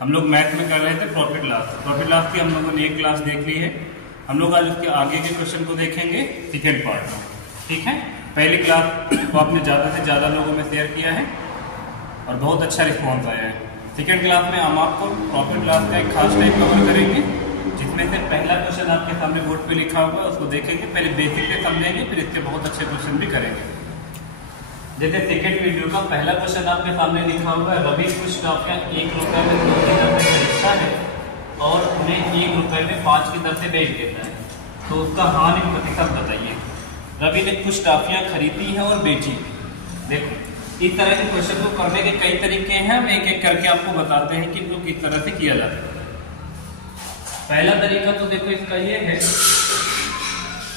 हम लोग मैथ में कर रहे थे प्रॉफिट लॉस। प्रॉफिट लॉस की हम लोगों ने एक क्लास देख ली है। हम लोग आज उसके आगे के क्वेश्चन को देखेंगे सेकेंड पार्ट में। ठीक है, पहली क्लास को आपने ज़्यादा से ज़्यादा लोगों में शेयर किया है और बहुत अच्छा रिस्पॉन्स आया है। सेकेंड क्लास में हम आपको प्रॉफिट लॉस का एक खास टाइप कवर करेंगे, जिसमें से पहला क्वेश्चन आपके सामने बोर्ड पे लिखा हुआ है, उसको देखेंगे, पहले बेसिक पे समझेंगे, फिर इसके बहुत अच्छे क्वेश्चन भी करेंगे। जैसे सेकेंड वीडियो का पहला क्वेश्चन आपके सामने लिखा हुआ है, रवि कुछ टॉफियां 1 रुपए में 2 की दर से खरीदता है और उन्हें 1 रुपए में 5 की दर से बेच देता है, तो उसका हानि प्रतिशत बताइए। रवि ने कुछ टॉफियां खरीदी हैं और बेची। देखो, इस तरह के क्वेश्चन को करने के कई तरीके हैं, हम एक एक करके आपको बताते हैं कि इनको किस तरह से किया जाता है। पहला तरीका तो देखो इसका ये है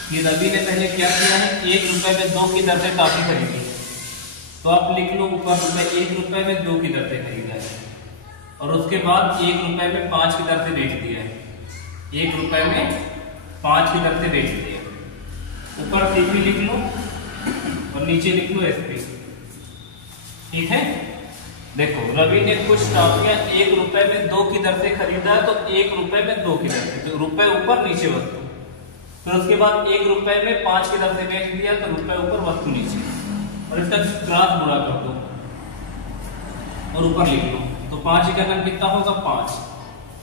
कि रवि ने पहले क्या किया है, 1 रुपए में 2 की दर से टॉफी खरीदी, तो आप लिख लो ऊपर 1 रुपए में 2 की दर से खरीदा है, और उसके बाद 1 रुपए में 5 की दर से बेच दिया है। 1 रुपए में 5 की दर से बेच दिया, ऊपर सीपी लिख लो और नीचे लिख लो एसपी। ठीक है, देखो रवि ने कुछ टॉफियां 1 रुपए में 2 की दर से खरीदा है, तो 1 रुपए में 2 की दर से, तो रुपए ऊपर नीचे वस्तु। फिर उसके बाद 1 रुपए में 5 की दर से बेच दिया, तो रुपए ऊपर वस्तु नीचे, और इसका क्रॉस गुणा कर दो और ऊपर लिख लो, तो 5 का नाम कितना होगा 5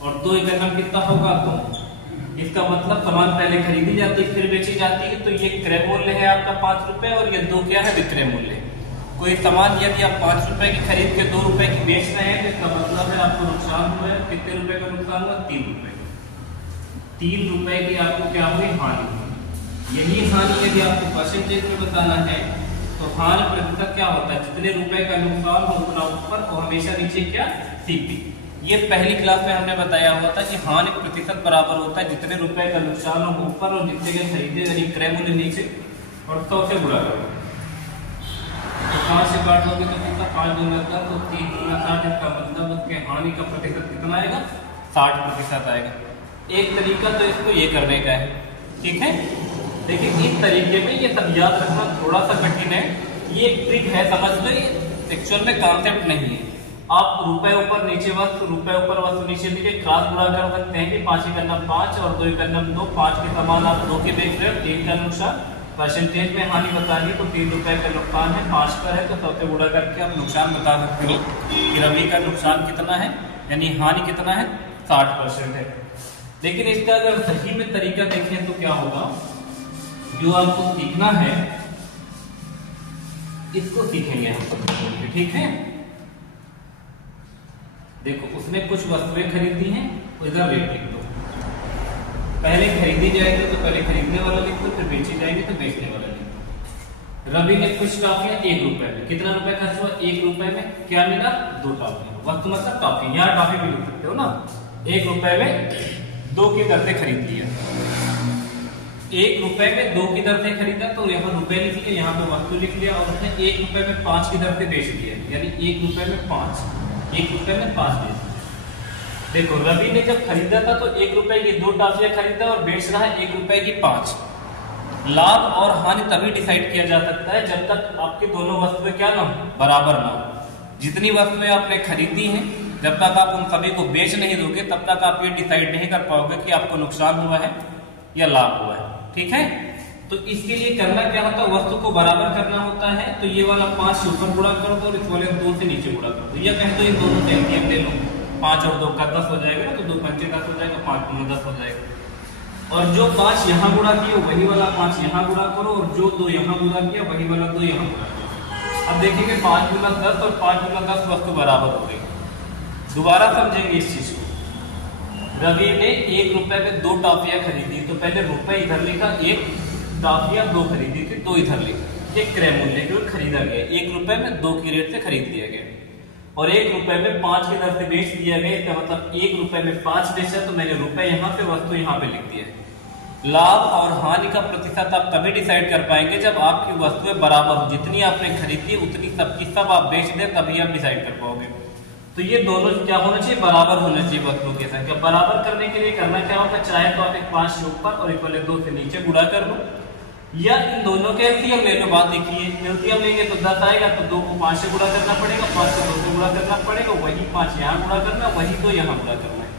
और 2 का नाम कितना होगा 2। इसका मतलब सामान पहले खरीदी जाती है फिर बेची जाती है, तो ये क्रय मूल्य है आपका 5 रुपए और ये 2 क्या है, विक्रय मूल्य। कोई सामान यदि आप 5 रुपए की खरीद के 2 रुपए की बेच रहे हैं, तो इसका मतलब है आपको नुकसान हुआ है। कितने रुपए का नुकसान हुआ, 3 रुपए। 3 रुपए की आपको क्या हुई, हानि। यही हानि यदि आपको परसेंटेज में बताना है, तो हानि प्रतिशत क्या होता है, जितने रुपए का नुकसान हो उतना ऊपर और हमेशा नीचे क्या, सीपी। ये पहली क्लास में हमने बताया हुआ था कि हानि प्रतिशत बराबर होता है जितने रुपए का नुकसान हो ऊपर और जितने के खरीदे यानी क्रय मूल्य नीचे, और 100 से गुणा करो। तो 5 से काट दोगे तो कितना, 5 दूना 10, तो 3 दूना 60। इसका मतलब उसके हानि का प्रतिशत कितना आएगा, 60% आएगा। एक तरीका तो इसको ये करने का है। ठीक है, देखिए इस तरीके में ये सब याद रखना थोड़ा सा कठिन है, ये एक ट्रिक है, समझ लो, ये एक्चुअल में कॉन्सेप्ट नहीं है। आप रुपए ऊपर नीचे वस्तु, रुपए ऊपर वस्तु नीचे लिखे क्रॉस गुणा कर सकते हैं कि 5 का नाम 5 और 2 का नाम 2। 5 के समान आप 2 के देख रहे हो, 3 का नुकसान। परसेंटेज में हानि बताइए, तो 3 रुपए का नुकसान है, 5 पर है, तो 100 से गुणा करके आप नुकसान बता सकते हो कि रवि का नुकसान कितना है, यानी हानि कितना है, 60% है। लेकिन इसका अगर सही में तरीका देखें तो क्या होगा, जो आपको सीखना है इसको सीखेंगे हम सब। ठीक है, देखो उसने कुछ वस्तुएं खरीदी हैं, इधर रेट लिख दो। पहले खरीदी जाएगी तो पहले खरीदने वाला लिख दो, फिर बेची जाएगी तो बेचने वाला लिख दो। रवि ने कुछ टॉफियां 1 रुपए में, कितना रुपए खर्च हुआ, 1 रुपए में क्या मिला, 2 टॉफियां। वस्तु मतलब टॉफी, यहाँ टॉफी भी लिख सकते हो ना। 1 रुपए में 2 की दर से खरीद लिया। 1 रुपए में 2 की दर से खरीदा, तो यहाँ रुपए लिख लिया, यहाँ पे वस्तु लिख लिया, और उसने 1 रुपए में 5 की दर से बेच दिया, यानी 1 रुपए में 5, 1 रुपए में 5 बेच दिया। देखो रवि ने जब खरीदा था तो 1 रुपए की 2 टॉफियां खरीदा और बेच रहा है 1 रुपए की 5। लाभ और हानि तभी डिसाइड किया जा सकता है जब तक आपकी दोनों वस्तुएं क्या ना बराबर ना हो। जितनी वस्तुएं आपने खरीदी हैं, जब तक आप उन सभी को बेच नहीं दोगे तब तक आप ये डिसाइड नहीं कर पाओगे कि आपको नुकसान हुआ है या लाभ हुआ है। ठीक है, तो इसके लिए करना क्या होता है, वस्तु को बराबर करना होता है। तो ये वाला 5 से ऊपर गुणा कर दो और इस वाले 2 से नीचे गुणा कर दो, या कह दो ये दोनों का एलसीएम ले लो। 5 और 2 का 10 हो जाएगा, तो 2 पंचे 10 हो जाएगा, 5 दूना 10 हो जाएगा। और जो 5 यहाँ गुणा किया वही वाला 5 यहाँ गुणा करो, और जो 2 यहाँ गुणा किया वही वाला 2 यहाँ गुणा करो। अब देखेंगे 5 गुना 10 और 5 गुना 10 वस्तु बराबर हो गई। दोबारा समझेंगे इस चीज को। रवि ने 1 रुपए में 2 टॉफियां खरीदी, तो पहले रुपए इधर लिखा, 1 टॉफियां 2 खरीदी थी, 2 इधर लिखा। एक क्रय मूल्य जो खरीदा गया, 1 रुपए में 2 की रेट से खरीद लिया गया, और 1 रुपए में 5 की दर से बेच दिया गया। इसका मतलब 1 रुपए में 5 बेचा, तो मैंने रुपए यहाँ पे वस्तु यहाँ पे लिख दिया। लाभ और हानि का प्रतिशत आप तभी डिसाइड कर पाएंगे जब आपकी वस्तुएं बराबर हो। जितनी आपने खरीदी उतनी सबकी सब आप बेच दें, तभी आप डिसाइड कर पाओगे। तो ये दोनों क्या होना चाहिए, बराबर होना चाहिए वस्तुओं की संख्या। बराबर करने के लिए करना क्या होगा, चाहे तो आप एक 5 से ऊपर और एक वाले 2 से नीचे गुणा कर लो, या इन दोनों के एलसीएम ले लो। बात देखिए, एलसीएम लेंगे तो 10 आएगा, तो 2 को 5 से गुणा करना पड़ेगा, 5 को 2 से गुणा करना पड़ेगा, वही 5 यहाँ गुणा करना, वही 2 यहाँ गुणा करना है।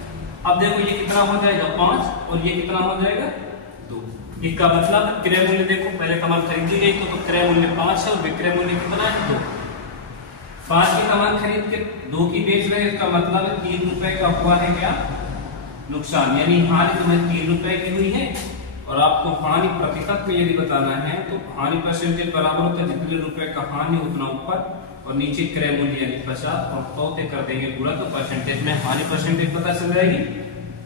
अब देखो ये कितना हो जाएगा 5 और ये कितना हो जाएगा 2। इसका मतलब क्रय मूल्य देखो, पहले सामान खरीदी गई तो क्रय मूल्य 5 है और विक्रय मूल्य कितना है 2। 5 की सामान खरीद के 2 की बेच रहे हैं, इसका मतलब 3 रुपए का हुआ है क्या नुकसान, यानी हानि तुम्हें 3 रुपए की हुई है। और आपको हानि प्रतिशत में यदि बताना है तो हानि परसेंटेज बराबर होता है जितने रुपए का हानि उतना ऊपर और नीचे क्रय मूल्य यानी 50 और 100 से कर देंगे गुणा, तो परसेंटेज में हानि परसेंटेज पता चल जाएगी।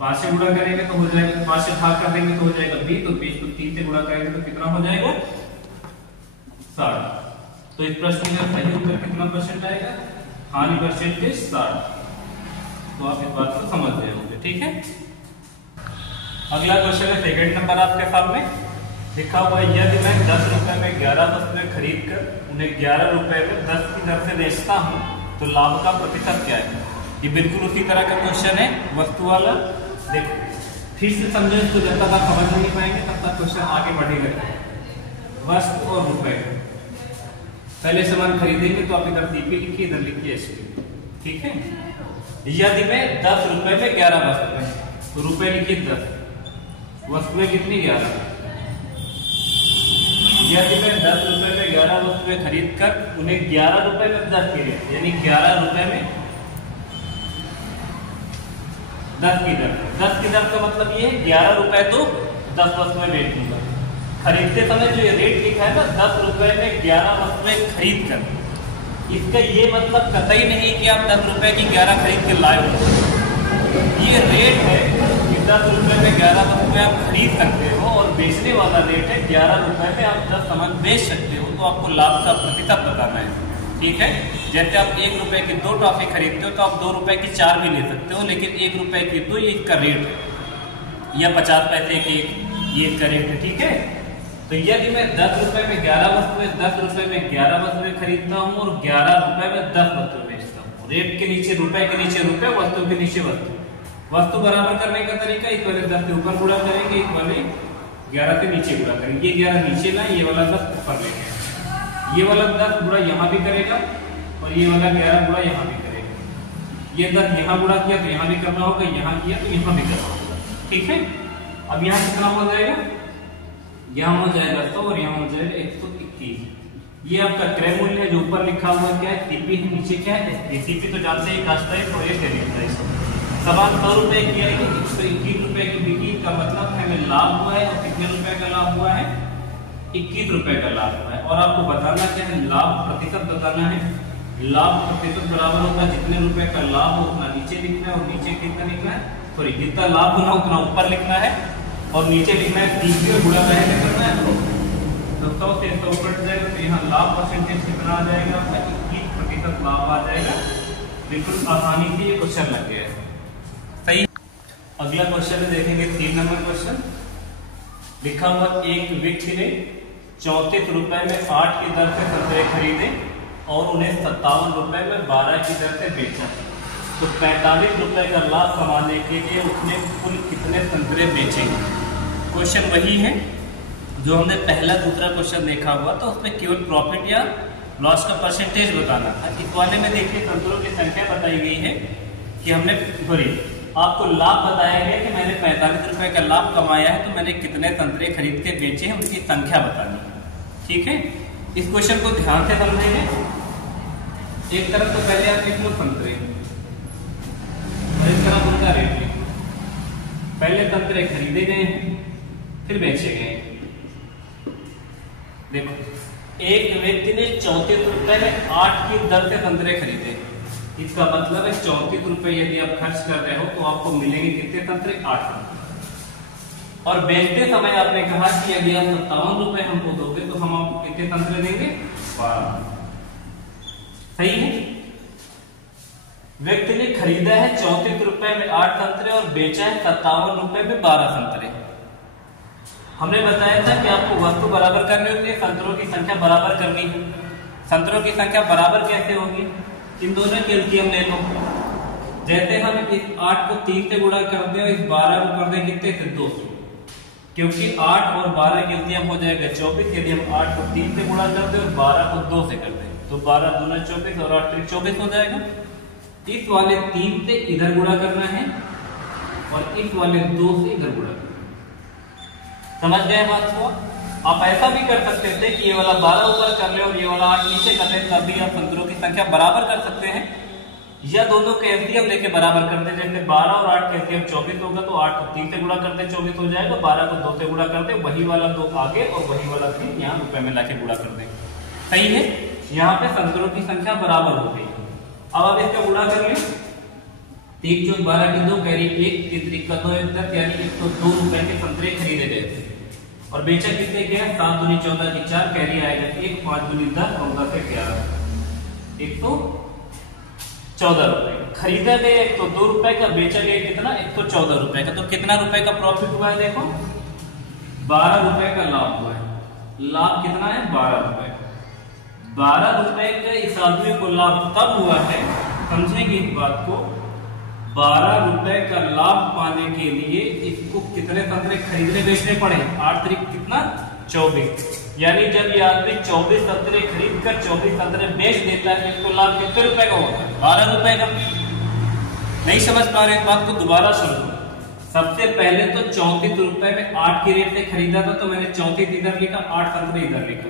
5 से गुणा करेंगे तो हो जाएगा, 5 से भाग कर देंगे तो हो जाएगा 20, तो 20 को 3 से गुणा करेंगे तो कितना हो जाएगा 60। तो इस प्रश्न का सही उत्तर कितना परसेंट आएगा, हानि परसेंटेज 60। तो आप इस बात को समझ रहे होंगे, ठीक है। अगला क्वेश्चन है सेकंड नंबर आपके सामने लिखा हुआ है, यदि मैं 10 रुपए में 11 वस्तुएं खरीद कर उन्हें 11 रुपए में 10 की दर से बेचता हूँ तो लाभ का प्रतिशत क्या है। ये बिल्कुल उसी तरह का क्वेश्चन है वस्तु वाला। देखो फिर से समझो इसको, जब तक आप समझ नहीं पाएंगे तब तक क्वेश्चन आगे बढ़ेगा। वस्तु और रुपए, पहले सामान खरीदेंगे तो आप इधर सीपी लिखिए, इधर लिखिए एसपी, ठीक है। यदि मैं 10 रुपए में 11 वस्तुएं, तो रुपए लिखिए 10, वस्तुएं कितनी 11। यदि मैं 10 रुपए में 11 वस्तुएं खरीद कर उन्हें 11 रुपए में 10 की दर, यानी 11 रुपए में 10 की दर। 10 की दर का मतलब ये है 11 रुपए तो 10 वस्तुएं बेच दूंगा। खरीदते समय जो ये रेट लिखा है ना 10 रुपए में 11 वस्तुएं खरीद कर, इसका ये मतलब कतई नहीं कि आप 10 रुपए की 11 खरीद के लाए हो। ये रेट है कि 10 रुपए में 11 वस्तुएं आप खरीद सकते हो और बेचने वाला रेट है 11 रुपए में आप 10 सामान बेच सकते हो। तो आपको लाभ का प्रतिशत बताना है, ठीक है। जैसे आप 1 रुपए की 2 टॉफी खरीदते हो तो आप 2 रुपए की 4 भी ले सकते हो, लेकिन 1 रुपए की 2 ये इसका रेट है, या 50 पैसे की ये इसका रेट है, ठीक है। तो यदि मैं 10 रुपए में 11 वस्तुएं 10 रुपए में 11 वस्तुएं खरीदता हूँ और 11 रुपए में 10 वस्तुएं बेचता हूँ, रेट के नीचे रुपए के नीचे रुपए, वस्तु के नीचे वस्तु। वस्तु बराबर करने का तरीका इस वाले 10 के ऊपर गुणा करेंगे, इस वाले 11 के नीचे गुणा करेंगे। ये 11 नीचे ना, ये वाला 10 ऊपर लेंगे। ये वाला 10 गुणा यहाँ भी करेगा और ये वाला 11 गुणा यहाँ भी करेगा। ये 10 यहाँ गुणा किया तो यहाँ भी करना होगा, यहाँ किया तो यहाँ भी करना होगा, ठीक है। अब यहाँ कितना हो जाएगा, यहाँ हो जाएगा 100 और यहाँ हो जाएगा 121। ये आपका क्रय मूल्य है, जो ऊपर लिखा हुआ क्या है सीपी, नीचे क्या है सीपी। तो जानते हैं कास्ट प्राइस और ये सेलिंग प्राइस। सामान 100 रुपए की आएगी, 121 रुपए की बिकी, का मतलब है हमें लाभ हुआ है। और कितने रुपए का लाभ हुआ है, 21 रुपए का लाभ हुआ है। और आपको बताना क्या है, लाभ प्रतिशत बताना है। लाभ प्रतिशत बराबर होता है जितने रुपए का लाभ हो उतना नीचे लिखना है और नीचे कितना लिखना है, सॉरी जितना लाभ होना उतना ऊपर लिखना है और नीचे लिखना है सीपी और गुणा कैसे करना है। तो 100 से 100 कट जाएगा तो यहाँ लाभ परसेंटेज कितना आ जाएगा, 21% लाभ आ जाएगा। बिल्कुल आसानी से ये क्वेश्चन लग गया है, सही। अगला क्वेश्चन देखेंगे 3 नंबर क्वेश्चन लिखा हुआ, एक व्यक्ति ने 34 रुपए में 8 की दर से संतरे खरीदे और उन्हें 57 रुपए में 12 की दर से बेचा, तो 45 रुपए का लाभ कमाने के लिए उसने कुल कितने संतरे बेचेंगे। क्वेश्चन वही है जो हमने पहला दूसरा क्वेश्चन देखा हुआ, तो उसमें केवल प्रॉफिट या लॉस का परसेंटेज बताना था। इस वाले में देखिए संतरों की संख्या बताई गई है कि हमने, सॉरी आपको लाभ बताया गया कि मैंने 45 रुपए का लाभ कमाया है, तो मैंने कितने संतरे खरीद के बेचे हैं उनकी संख्या बतानी है, ठीक है। इस क्वेश्चन को ध्यान से समझेंगे। एक तरफ तो पहले आप लिख लो संतरे और इस तरफ उनका रेट लिखो। पहले संतरे खरीदे गए हैं फिर बेचे गए। देखो एक व्यक्ति ने 34 रुपए में 8 की दर से संतरे खरीदे, इसका मतलब है 34 रुपए यदि आप खर्च कर रहे हो तो आपको मिलेंगे कितने संतरे, 8 संतरे। और बेचते समय आपने कहा कि यदि आप 57 रुपए हमको दोगे तो हम आपको कितने संतरे देंगे, 12, सही है। व्यक्ति ने खरीदा है 34 रुपए में 8 संतरे और बेचा है 57 रुपए में 12 संतरे। हमने बताया था कि आपको वस्तु बराबर करनी होती है, संतरों की संख्या बराबर करनी है। संतरों की संख्या बराबर कैसे होगी, इन दोनों के एलसीएम ले लो। जैसे हम इस 8 को 3 से गुणा कर दें और इस 12 को कर दें कितने से 200, क्योंकि 8 और 12 की गिनती हो जाएगा 24। यदि हम 8 को 3 से गुणा करते हैं और 12 को 2 से करते हैं तो 12 दूना 24 और 8 त्रिक 24 हो जाएगा। इस वाले 3 से इधर गुणा करना है और इस वाले 2 से इधर गुणा करना है। समझ गए बात को? आप ऐसा भी कर सकते थे कि ये वाला 12 ऊपर कर ले और ये वाला 8 नीचे कर ले, तब भी आप संतरों की संख्या बराबर कर सकते हैं, या दोनों के एलसीएम लेके बराबर करते हैं। जैसे 12 और 8 के एलसीएम 24 होगा तो 8 को 3 से गुणा करते 24 हो जाएगा, 12 को 2 से गुणा करते वही वाला 2 आगे और वही वाला 3 यहाँ रुपए में लाके गुणा कर देंगे। सही है, यहाँ पे संतरों की संख्या बराबर हो गई। अब आप इसका गुणा कर ले, 3 चौक 12 की 2 कैरी 1, 3 त्रिक का 2 10, यानी 102 रुपए के संतरे खरीदे गए थे और बेचा कितने के? 7 दूनी 14 की 4 कैरी आएगा 1, 5 दूनी 10 और 10 से 11, 114 रुपए खरीदा गया 102 रुपए का, बेचा गया कितना? 114 रुपए का। तो कितना रुपए का प्रॉफिट हुआ है? देखो 12 रुपए का लाभ हुआ है। लाभ कितना है? 12 रुपए। 12 रुपए का इस आदमी को लाभ तब हुआ है, समझेंगे इस बात को, 12 रुपए का लाभ पाने के लिए इसको कितने संतरे खरीदने बेचने पड़े? 8 तरीक कितना? 24। यानी जब ये आदमी 24 संतरे खरीद कर 24 संतरे बेच देता है इसको लाभ कितने रुपए का होता है? 12 रुपए का। नहीं समझ पा रहे इस बात को? दोबारा सुनो। सबसे पहले तो 34 रुपए में 8 के रेट से खरीदा था तो मैंने 34 इधर लिखा, 8 संतरे इधर लिखा।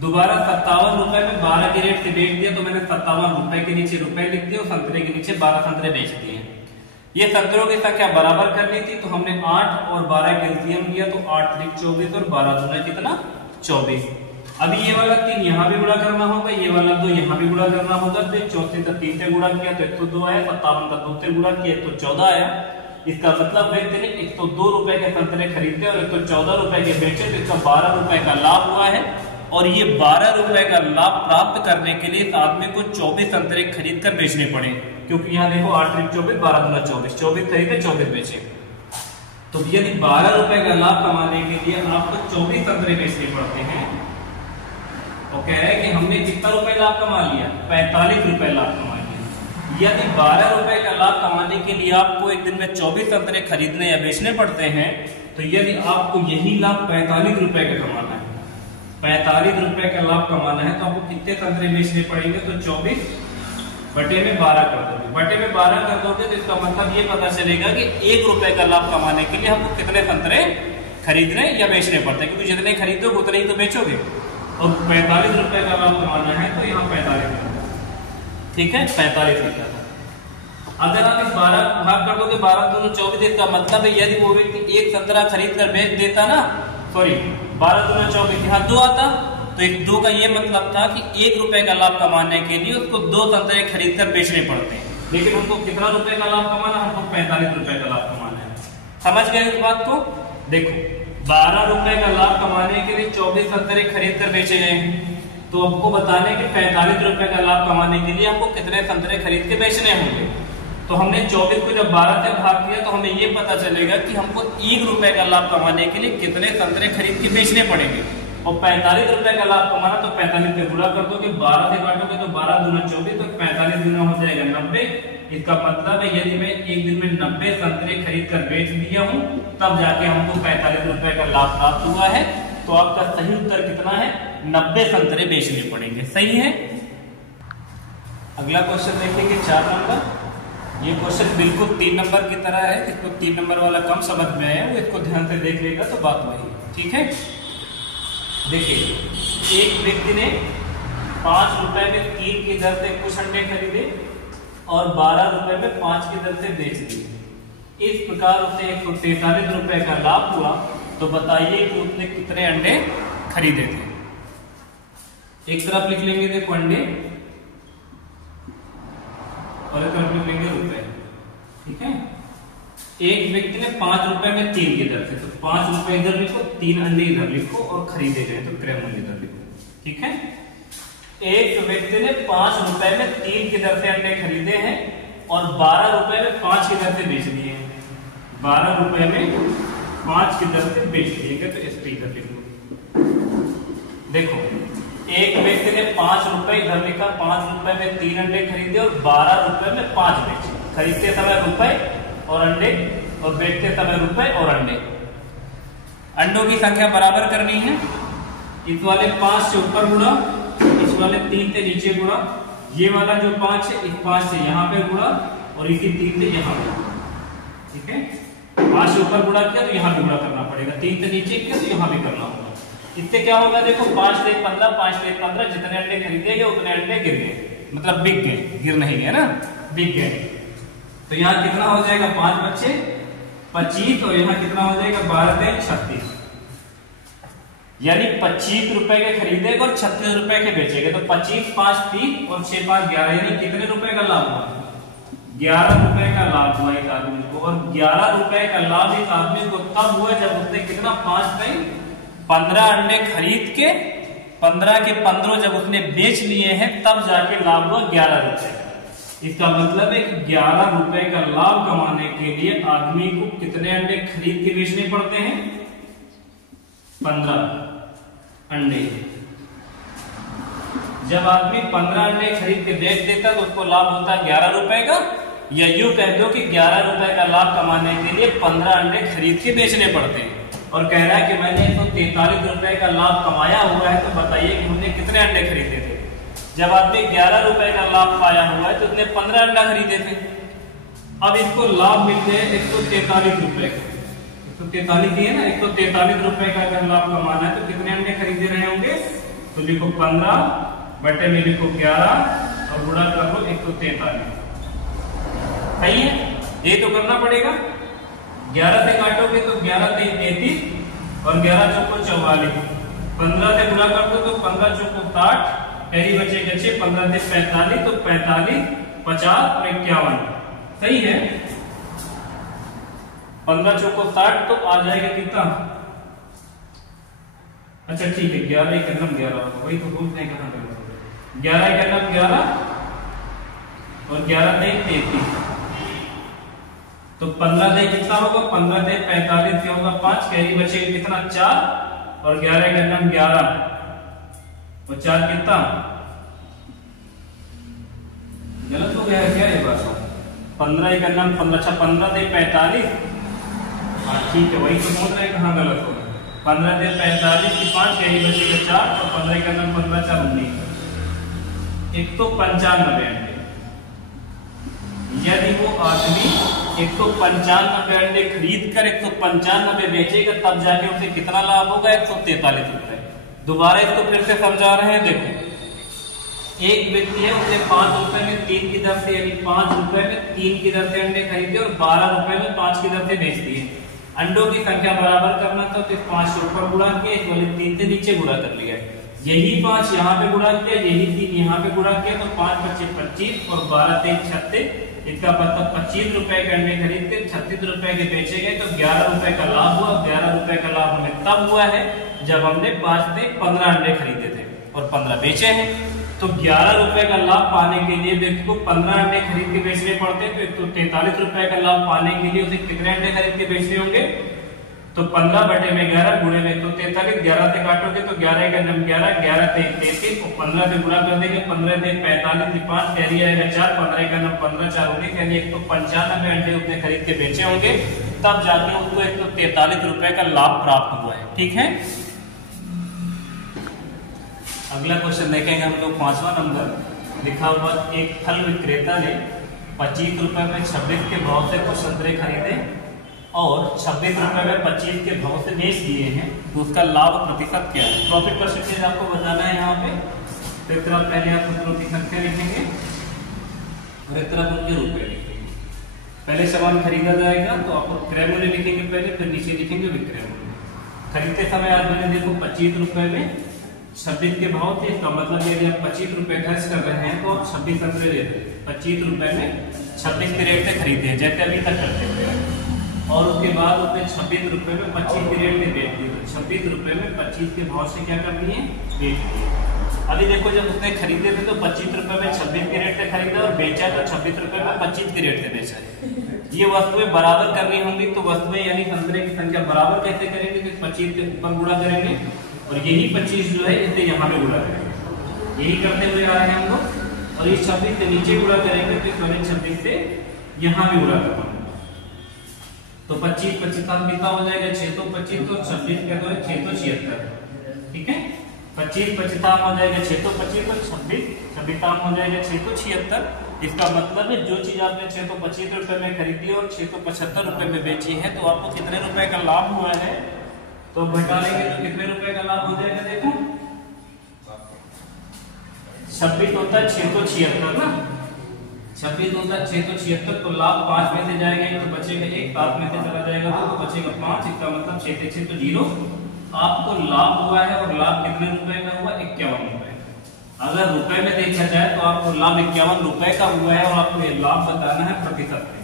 दोबारा 57 रुपए में 12 के रेट से बेच दिया तो मैंने 57 रुपए के नीचे रुपए लिख दिए और संतरे के नीचे 12 संतरे बेच दिए। ये संतरों की संख्या बराबर करनी थी तो हमने 8 और 12 के एलसीएम लिया तो 8 त्रिक 24 और 12 दूना कितना? 24। अभी ये वाला 3 यहाँ भी गुणा करना होगा, ये वाला 2 यहाँ भी गुणा करना होगा। तो 34 से 3 से गुणा किया तो 102 आया, 57 का 2 से गुणा किया तो 14 आया। इसका मतलब व्यक्ति ने 102 रुपए के संतरे खरीदे और 114 रुपए के बेचे तो इसका 12 रुपए का लाभ हुआ है। और ये 12 रुपए का लाभ प्राप्त करने के लिए इस आदमी को 24 संतरे खरीद कर बेचने पड़े, क्योंकि यहाँ देखो 8 त्रिक 24, 12 दूना 24, 24 खरीदे 24 बेचे। तो यदि 12 रुपए का लाभ कमाने के लिए आपको 24 संतरे बेचने पड़ते हैं तो कह रहे हैं कि हमने कितना रुपए लाभ कमा लिया? 45 रुपए लाभ कमा लिया। यदि 12 रुपए का लाभ कमाने के लिए आपको एक दिन में 24 संतरे खरीदने या बेचने पड़ते हैं तो यदि आपको यही लाभ 45 रुपए का कमाना है, 45 रुपए का लाभ कमाना है तो आपको कितने संतरे बेचने पड़ेंगे? तो 24 बटे में 12 कर दोगे। बटे में 12 कर दोगे तो इसका मतलब ये पता चलेगा कि 1 रुपए का लाभ कमाने के लिए हमको कितने संतरे खरीदने या बेचने पड़ते हैं, क्योंकि जितने खरीदोगे उतने ही तो बेचोगे। और 45 रुपए का लाभ कमाना है तो यहाँ 45, ठीक है, 45 लिखा था। अगर आप इस 12 भाग कर दोगे 12 दूनी 24, इसका मतलब है यदि वो व्यक्ति 1 संतरा खरीद कर बेच देता ना, सॉरी 12 दूना 24, यहाँ 2 आता तो एक 2 का ये मतलब था कि 1 रुपए का लाभ कमाने के लिए उसको 2 संतरे खरीद कर बेचने पड़ते हैं, लेकिन उनको कितना रुपए का लाभ कमाना? हमको 45 रुपए का लाभ कमाना है। समझ गए इस बात को? देखो 12 रुपए का लाभ कमाने के लिए 24 संतरे खरीद कर बेचे गए तो आपको बताने के 45 रुपए का लाभ कमाने के लिए आपको कितने संतरे खरीद के बेचने होंगे। तो हमने 24 को जब 12 से भाग किया तो हमें ये पता चलेगा कि हमको 1 रुपए का लाभ कमाने के लिए कितने संतरे खरीद के बेचने पड़ेंगे। और 45 रुपए का लाभ कमाना तो 45 से गुणा कर दोगे, 12 से काटोगे तो 12 दूना 24, तो 45 गुना हो जाएगा 90। इसका मतलब है यदि मैं एक दिन में 90 संतरे खरीद कर बेच दिया हूँ तब जाके हमको 45 रुपए का लाभ प्राप्त हुआ है। तो आपका सही उत्तर कितना है? 90 संतरे बेचने पड़ेंगे। सही है। अगला क्वेश्चन देखेंगे 4 नंबर। ये क्वेश्चन बिल्कुल 3 नंबर की तरह है, इसको 3 नंबर वाला कम समझ में आया वो इसको ध्यान से देख लेगा तो बात वही, ठीक है। देखिए एक व्यक्ति ने 5 रुपए में 3 की दर से कुछ अंडे खरीदे और 12 रुपए में 5 की दर से बेच दिए। इस प्रकार उसे 143 रुपए का लाभ हुआ। तो बताइए कि उसने कितने अंडे खरीदे थे। एक तरफ लिख लेंगे देखो अंडे और एक तरफ लिख लेंगे रुपए, ठीक है। एक व्यक्ति ने 5 रुपए में 3 की दर से, तो 5 रुपए इधर लिखो, 3 अंडे इधर लिखो और खरीदे गए तो क्रय मूल्य इधर लिखो, ठीक है। एक व्यक्ति ने 5 रुपए में 3 की दर से अंडे खरीदे हैं और 12 रुपए में 5 की दर से बेच दिए हैं। 12 रुपए में 5 की दर से बेच दिए गए तो इस पे इधर लिखो। देखो एक व्यक्ति ने 5 रुपए इधर लिखा, 5 रुपए में 3 अंडे खरीदे और 12 रुपए में 5 बेचे। खरीदते समय रुपए और अंडे और बेचते समय रुपए और अंडे। अंडों की संख्या बराबर करनी है। इस वाले 5 से ऊपर गुणा, इस वाले 3 से नीचे गुणा, ये वाला जो 5 है इस 5 से यहाँ पे गुणा और इसी 3 से यहाँ पे। ठीक है, 5 से ऊपर गुणा किया तो यहाँ पे गुणा करना पड़ेगा, 3 से नीचे किया तो यहाँ भी करना होगा। इससे क्या होगा देखो, 5 से 15, 5 से 15, जितने अंडे खरीदे गए उतने अंडे गिर गए, मतलब बिक गए, गिर नहीं गए ना, बिक गए। तो यहाँ कितना हो जाएगा, 5 बच्चे 25 और यहाँ कितना हो जाएगा 12 से 36, यानी 25 रुपए के खरीदेगा और 36 रुपए के बेचेगा। तो 25 5 30 और 6 5 11, यानी कितने रुपए का लाभ हुआ, 11 रुपए का लाभ हुआ एक आदमी को। और 11 रुपए का लाभ एक आदमी को तब हुआ जब उसने कितना 5 से 15 अंडे खरीद के 15 के 15 जब उसने बेच लिए हैं, तब जाके लाभ हुआ 11 रुपए। इसका मतलब है कि 11 रुपए का लाभ कमाने के लिए आदमी को कितने अंडे खरीद के बेचने पड़ते हैं, 15 अंडे। जब आदमी 15 अंडे खरीद के बेच देता तो उसको लाभ होता है 11 रुपए का, या यूं कह दो कि 11 रुपए का लाभ कमाने के लिए 15 अंडे खरीद के बेचने पड़ते हैं। और कह रहा है कि मैंने 143 रुपए का लाभ कमाया हुआ है, तो बताइए कि हमने कितने अंडे खरीदे थे। जब आपने 11 रुपए का लाभ पाया हुआ है तो उसने 15 अंडा खरीदे थे। अब इसको लाभ मिल गए 143 रुपए का, 143 दिए ना, 143 रुपए का अगर लाभ कमाना है तो कितने अंडे खरीदे रहे होंगे, तो लिखो 15 बटे में लिखो 11 और गुणा कर लो 143। सही है, ये तो करना पड़ेगा। 11 से काटोगे तो 11 से 33 और 11 चौको 44, 15 से गुणा कर दो तो 15 चौको 60, कैरी बचेगा 6, 15 से 45 तो 45 50 और 51। सही है, 15 चौको 60 तो आ जाएगा कितना, अच्छा ठीक है 11 का नाम 11, वही तो बोलते हैं कहां 11 का नाम 11 और 11 से 33, तो 15 से कितना होगा, 15 से 45 क्या होगा 5, कैरी बचेगा कितना 4 और 11 का नाम 11 और 4 कितना, गलत हो गया है क्या ये बात, 15 का नाम 15, अच्छा 15 से 45, हाँ ठीक है वही तो बोल रहे हैं कहाँ गलत हो गया, 15 से 45 की 5 कैरी बचेगा 4 और 15 का नाम 15 4 19, 195 अंडे। यदि वो आदमी 195 अंडे खरीद कर 195 बेचेगा तब जाके उसे कितना लाभ होगा, 143 रुपए। दोबारा इसको फिर से समझा रहे हैं, देखो एक व्यक्ति है उसने 5 रुपए में 3 की दर से, यानी 5 रुपए में 3 की दर से अंडे खरीदे और 12 रुपए में 5 की दर से बेच दिए। अंडों की संख्या बराबर करना था तो 5 से ऊपर गुणा किया, इस वाले 3 से नीचे गुणा कर लिया, यही 5 यहाँ पे गुणा किया, यही 3 यहाँ पे गुणा किया, तो 5 बचे 25 और 12 से 36, इसका मतलब 25 रुपए के अंडे खरीद के 36 रुपए के बेचे गए, तो 11 रुपए का लाभ हुआ। 11 रुपए का लाभ हमें तब हुआ है जब हमने 5 से 15 अंडे खरीदे थे और 15 बेचे हैं। तो 11 रुपए का लाभ पाने के लिए व्यक्ति को 15 अंडे खरीद के बेचने पड़ते हैं, तो 143 रुपए का लाभ पाने के लिए उसे कितने अंडे खरीद के बेचने होंगे, तो 15 बटे में 11 गुणे में 143, 11 से काटोगे तो 11 का नाम 11, 11 से 33 और 15 से गुणा कर देंगे, 15 से 45 5 कैरी आएगा 4, 15 का नाम 15 4 19, यानी 195 अंडे उसने खरीद के बेचे होंगे, तब जाके उसको 143 रुपए का लाभ प्राप्त हुआ है। ठीक है, अगला क्वेश्चन देखेंगे हम लोग 5वां नंबर। लिखा हुआ एक फल विक्रेता ने 25 रुपए में 26 के भाव से कुछ संतरे खरीदे और 26 रुपए में 25 के भाव से बेच दिए हैं, तो उसका लाभ प्रतिशत क्या है। प्रॉफिट परसेंटेज आपको बताना है यहाँ पे। तो एक तरफ पहले आप संतरों की संख्या लिखेंगे और एक तरफ उनके रुपए लिखेंगे। पहले सामान खरीदा जाएगा तो आप क्रय मूल्य लिखेंगे पहले, फिर नीचे लिखेंगे विक्रय मूल्य। खरीदते समय आज मैंने देखो 25 रुपए में 26 के भाव थे, इसका मतलब यदि आप 25 रुपए खर्च कर रहे हैं तो आप 26 संतरे ले रहे हैं। 25 रुपए में 26 के रेट से खरीदे हैं जैसे अभी तक करते थे, और उसके बाद उसने 26 रुपए में 25 के रेट में बेच दिए। 26 रुपए में 25 के भाव से क्या कर दिए, बेच दिए। अभी देखो जब उसने खरीदे थे तो 25 रुपए में 26 के रेट से खरीदा और बेचा तो 26 रुपए में 25 के रेट से बेचा है। ये वस्तुएं बराबर करनी होंगी, तो वस्तुएं यानी संतरे की संख्या बराबर कैसे करेंगे, तो 25 के ऊपर गुणा करेंगे और यही 25 जो है इसे यहाँ पे गुणा करेंगे। यही करते हुए आ रहे हैं हम लोग, और इस 26 से नीचे गुणा करेंगे तो इस वाले 26 से यहाँ भी गुणा करना। तो 25 25 कितना हो जाएगा 6 तो 25 तो 26 क्या तो 6 तो 76। ठीक है 25 25 हो जाएगा 6 तो 25 तो 26 26 हो जाएगा 6 तो 76। इसका मतलब है जो चीज आपने 6 तो 25 रुपए में खरीदी और 6 तो 75 रुपए में बेची है तो आपको कितने रुपए का लाभ हुआ है। तो घटा लेंगे तो कितने रुपए का लाभ हो जाएगा देखो 26 होता है 6 तो 76 ना 26 होता है 6 तो 76 तो लाभ 5 में से जाएगा तो बचेगा 1 7 में से चला जाएगा तो बचेगा 5। इसका मतलब 6 से 6 तो 0 आपको लाभ हुआ है और लाभ कितने रुपए का हुआ 51 रुपए। अगर रुपए में देखा जाए तो आपको लाभ 51 रुपए का हुआ है और आपको ये लाभ बताना है प्रतिशत में।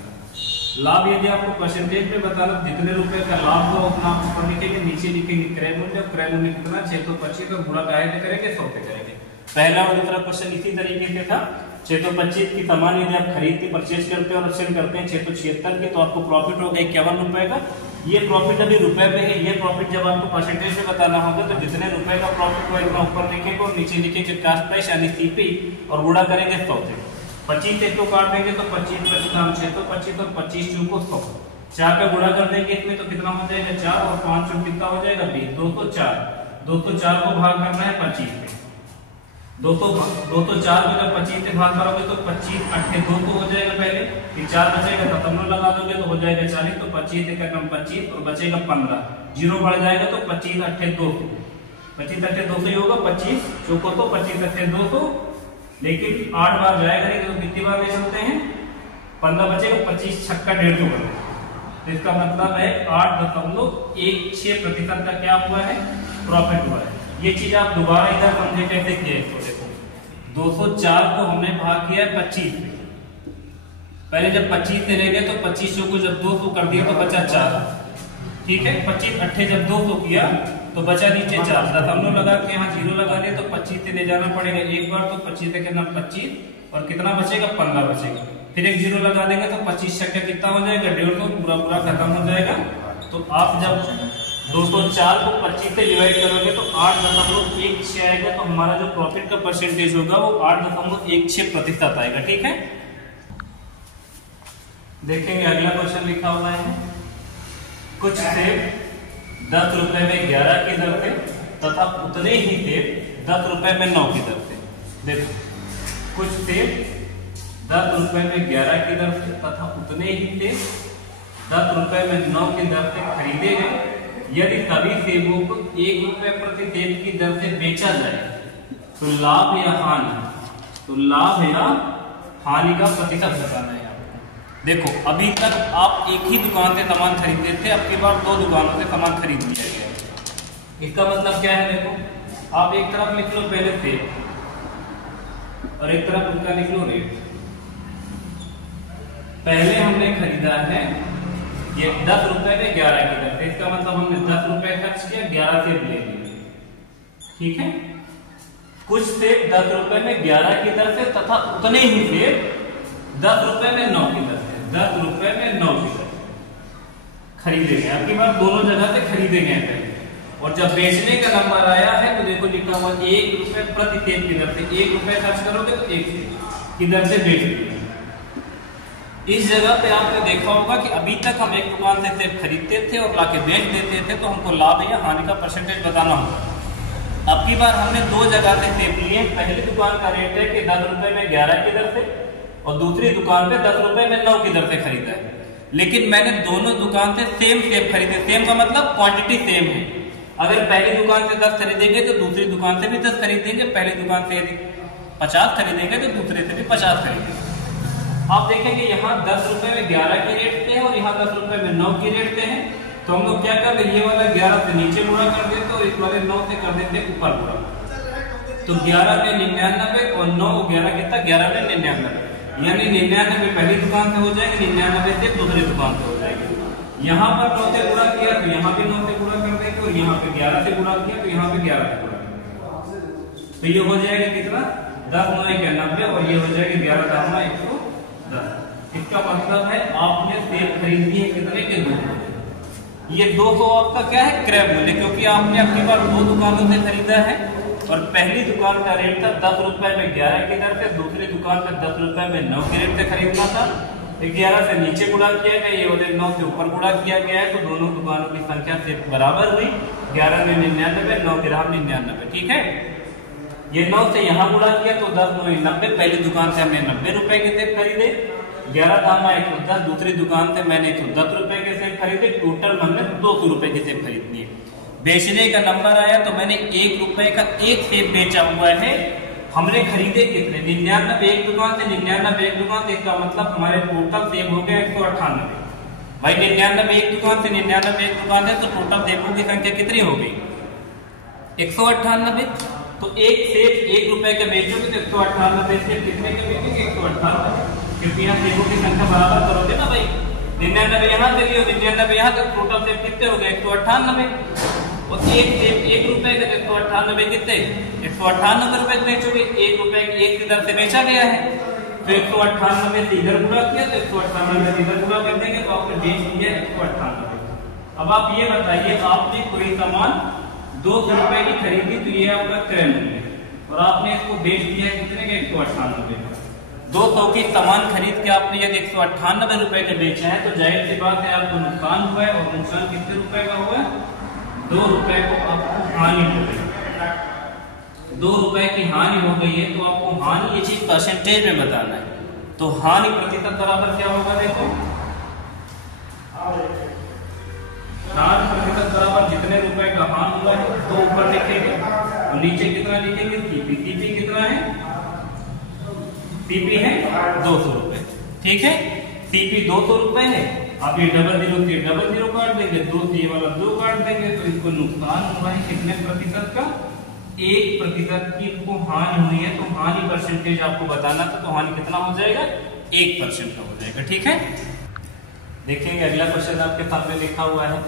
लाभ यदि आपको परसेंटेज में बताना जितने रुपए का लाभ हो उतना आप ऊपर लिखेंगे नीचे लिखेंगे क्रय मूल्य क्रय मूल्य कितना 6 तो 25 तो गुणा काहे करेंगे 100 पे करेंगे। पहला और दूसरा क्वेश्चन इसी तरीके से था 6 तो 25 की सामान यदि आप खरीद के परचेज करते हैं और सेल करते हैं 6 तो 76 की तो आपको प्रॉफिट होगा 51 रुपए का। ये प्रॉफिट अभी रुपए में है। ये प्रॉफिट जब आपको परसेंटेज में बताना होगा तो जितने रुपए का प्रॉफिट हुआ इतना ऊपर लिखेंगे और नीचे लिखेंगे कास्ट प्राइस यानी सीपी और गुणा करेंगे 100 से। 25 से तो काट देंगे तो 25 25 6 तो 25 और 25 चू को 100 4 पे गुणा कर देंगे इसमें तो कितना हो जाएगा 4 और 5 चू कितना हो जाएगा 20 204 को भाग करना है 25 पे 204 को जब 25 से भाग करोगे तो 25 8 2 तो हो जाएगा पहले फिर 4 बचेगा 57 लगा दोगे तो हो जाएगा 40 तो 25 से कम 25 और बचेगा 15 जीरो बढ़ जाएगा तो 25 8 200 25 8 200 ही होगा 25 चौको तो 25 8 200 लेकिन 8 बार जाएगा नहीं तो कितनी बार ले सकते हैं 15 बचेगा 25 छक्का 150 तो इसका मतलब है 8.16% का क्या हुआ है प्रॉफिट हुआ है। ये चीज आप दोबारा इधर समझे कैसे किए इसको देखो 204 को हमने भाग किया 25 से पहले जब 25 से ले गए तो 25 को जब 200 कर दिया तो बचा 4 ठीक है 25 8 जब 200 किया तो बचा नीचे 4 दशमलव लगा के यहाँ 0 लगा दिया तो 25 से ले जाना पड़ेगा एक बार तो 25 से करना 25 और कितना बचेगा 15 बचेगा फिर एक 0 लगा देंगे तो 25 छक्का कितना हो जाएगा 150 पूरा खत्म हो जाएगा। तो आप जब 204 को 25 से डिवाइड करोगे तो 8.16 आएगा तो हमारा जो प्रॉफिट का परसेंटेज होगा वो 8.16% आएगा। ठीक है देखेंगे अगला क्वेश्चन लिखा हुआ है कुछ सेब 10 रुपए में 11 की दर से तथा उतने ही सेब 10 रुपए में 9 की दर से। देखो कुछ सेब 10 रुपए में 11 की दर से तथा उतने ही सेब 10 रुपए में 9 की दर से खरीदे गए। यदि सभी सेबों को 1 रुपए प्रति सेब की दर से बेचा जाए तो लाभ या हानि का प्रतिशत बताना है। देखो अभी तक आप एक ही दुकान से सामान खरीदते थे अब की बार 2 दुकानों से सामान खरीद लिया गया। इसका मतलब क्या है देखो आप एक तरफ लिख लो पहले सेब और एक तरफ उनका लिख लो रेट। पहले हमने खरीदा है ये 10 रुपए में 11 की दर से इसका मतलब हमने 10 रुपए खर्च किया 11 सेब ले लिए। ठीक है कुछ सेब 10 रुपए में 11 की दर से तथा उतने ही सेब 10 रुपए में 9 की दर से 10 रुपए में 9 की दर खरीदे गए। अब की बार दोनों जगह से खरीदे गए पहले और जब बेचने का नंबर आया है तो देखो लिखा हुआ 1 रुपए प्रति सेब की दर से 1 रुपए खर्च करोगे तो 1 सेब की दर से बेच दिया। इस जगह पे आपने देखा होगा कि अभी तक हम एक दुकान से सेब खरीदते थे और लाके बेच देते थे तो हमको लाभ या हानि का परसेंटेज बताना होगा। अब की बार हमने 2 जगह से सेब लिए। पहली दुकान का रेट है कि 10 रुपए में 11 की दर से और दूसरी दुकान पे 10 रुपए में 9 की दर से खरीदा है। लेकिन मैंने दोनों दुकान से सेम सेब खरीदे। सेम का मतलब क्वांटिटी सेम है। अगर पहली दुकान से 10 खरीदेंगे तो दूसरी दुकान से भी 10 खरीदेंगे। पहली दुकान से यदि 50 खरीदेंगे तो दूसरे से भी 50 खरीदेंगे। आप देखेंगे यहाँ 10 रुपए में 11 की रेट पे है और यहाँ 10 रुपए में 9 की रेट पे है तो हम लोग क्या कर रहे ये वाला 11 से नीचे गुणा कर देते और इस वाले 9 से कर देते ऊपर गुणा। तो 11 में 99 और 9 11 कितना 11 में 99 यानी 99 पहली दुकान से हो जाएंगे 99 से दूसरी दुकान से हो जाएंगे। यहाँ पर 9 से गुणा किया तो यहाँ भी 9 से गुणा कर देंगे और यहाँ पे 11 से गुणा किया तो यहाँ पे 11 से गुणा करेंगे तो ये हो जाएगा कितना 10 9 91 और ये हो जाएगा 11 10 9 110। इसका मतलब है आपने सेब खरीदी है कितने के 200। ये 200 आपका क्या है क्रय मूल्य क्योंकि आपने अपनी बार 2 दुकानों से खरीदा है और पहली दुकान का रेट था 10 रुपए में 11 की दर से दूसरी दुकान पे 10 रुपए में 9 की रेट से खरीदना था। 11 से नीचे गुणा किया गया, ये वाले 9 से ऊपर गुणा किया गया है, तो दोनों दुकानों की संख्या से बराबर हुई। 11 में 99, 9 के 99, ठीक है। ये 9 से यहाँ गुणा किया तो 10 9 90, पहली दुकान से हमने 90 रुपए के सेब खरीदे। 11 दाम 110, दूसरी दुकान से मैंने 110 रुपए के सेब खरीदे। टोटल हमने 200 रुपए के सेब खरीद लिए। बेचने का नंबर आया तो मैंने 1 रुपए का एक सेब बेचा हुआ है। हमने खरीदे कितने? 99 एक दुकान से, 99 एक दुकान से, इसका मतलब हमारे टोटल सेब हो गया 198। भाई 99 एक दुकान से, 99 एक दुकान है, तो टोटल सेबों की संख्या कितनी हो गई? 198। तो एक सेब 1 रुपए का बेचोगे तो 198 सेब कितने के बेचोगे? 198, क्योंकि यहाँ सेबों की संख्या बराबर करोगे ना भाई। 99 यहाँ से लियो, 99 यहाँ तक, टोटल सेब कितने हो गए? 198। और एक सेब 1 रुपए का, 198 कितने? 198 रुपए बेचोगे। 1 रुपए एक इधर से बेचा गया है, तो 198 से इधर गुणा किया तो 198 से इधर गुणा कर देंगे, तो आपने बेच दिया 198। अब आप ये बताइए, आपने कोई सामान 200 रुपए की खरीदी तो ये आपका क्रय मूल्य, और आपने इसको बेच दिया कितने का? 198 का। 200 की सामान खरीद के आपने यदि 198 रुपए के बेचा है, तो जाहिर सी बात है आपको नुकसान हुआ है, और नुकसान कितने रुपए का हुआ है? 2 रुपए को आपको हानि हो गई। 2 रुपए की हानि हो गई है, तो आपको हानि ये चीज परसेंटेज में बताना है। तो हानि प्रतिशत बराबर क्या होगा? देखो, हानि प्रतिशत बराबर जितने रुपए का हानि हुआ है, तो ऊपर लिखेंगे और नीचे कितना लिखेंगे? सीपी। सीपी कितना है? सीपी है 200 रुपए, ठीक है। सीपी 200 रुपए है। आप ये 00 से 00 काट देंगे, 2 से ये वाला 2 काट देंगे, तो इसको नुकसान हुआ है कितने प्रतिशत का? 1% की इसको हानि हुई है। तो हानि परसेंटेज आपको बताना था, तो हानि कितना हो जाएगा? 1% का हो जाएगा, ठीक है। देखेंगे अगला क्वेश्चन आपके सामने लिखा हुआ है।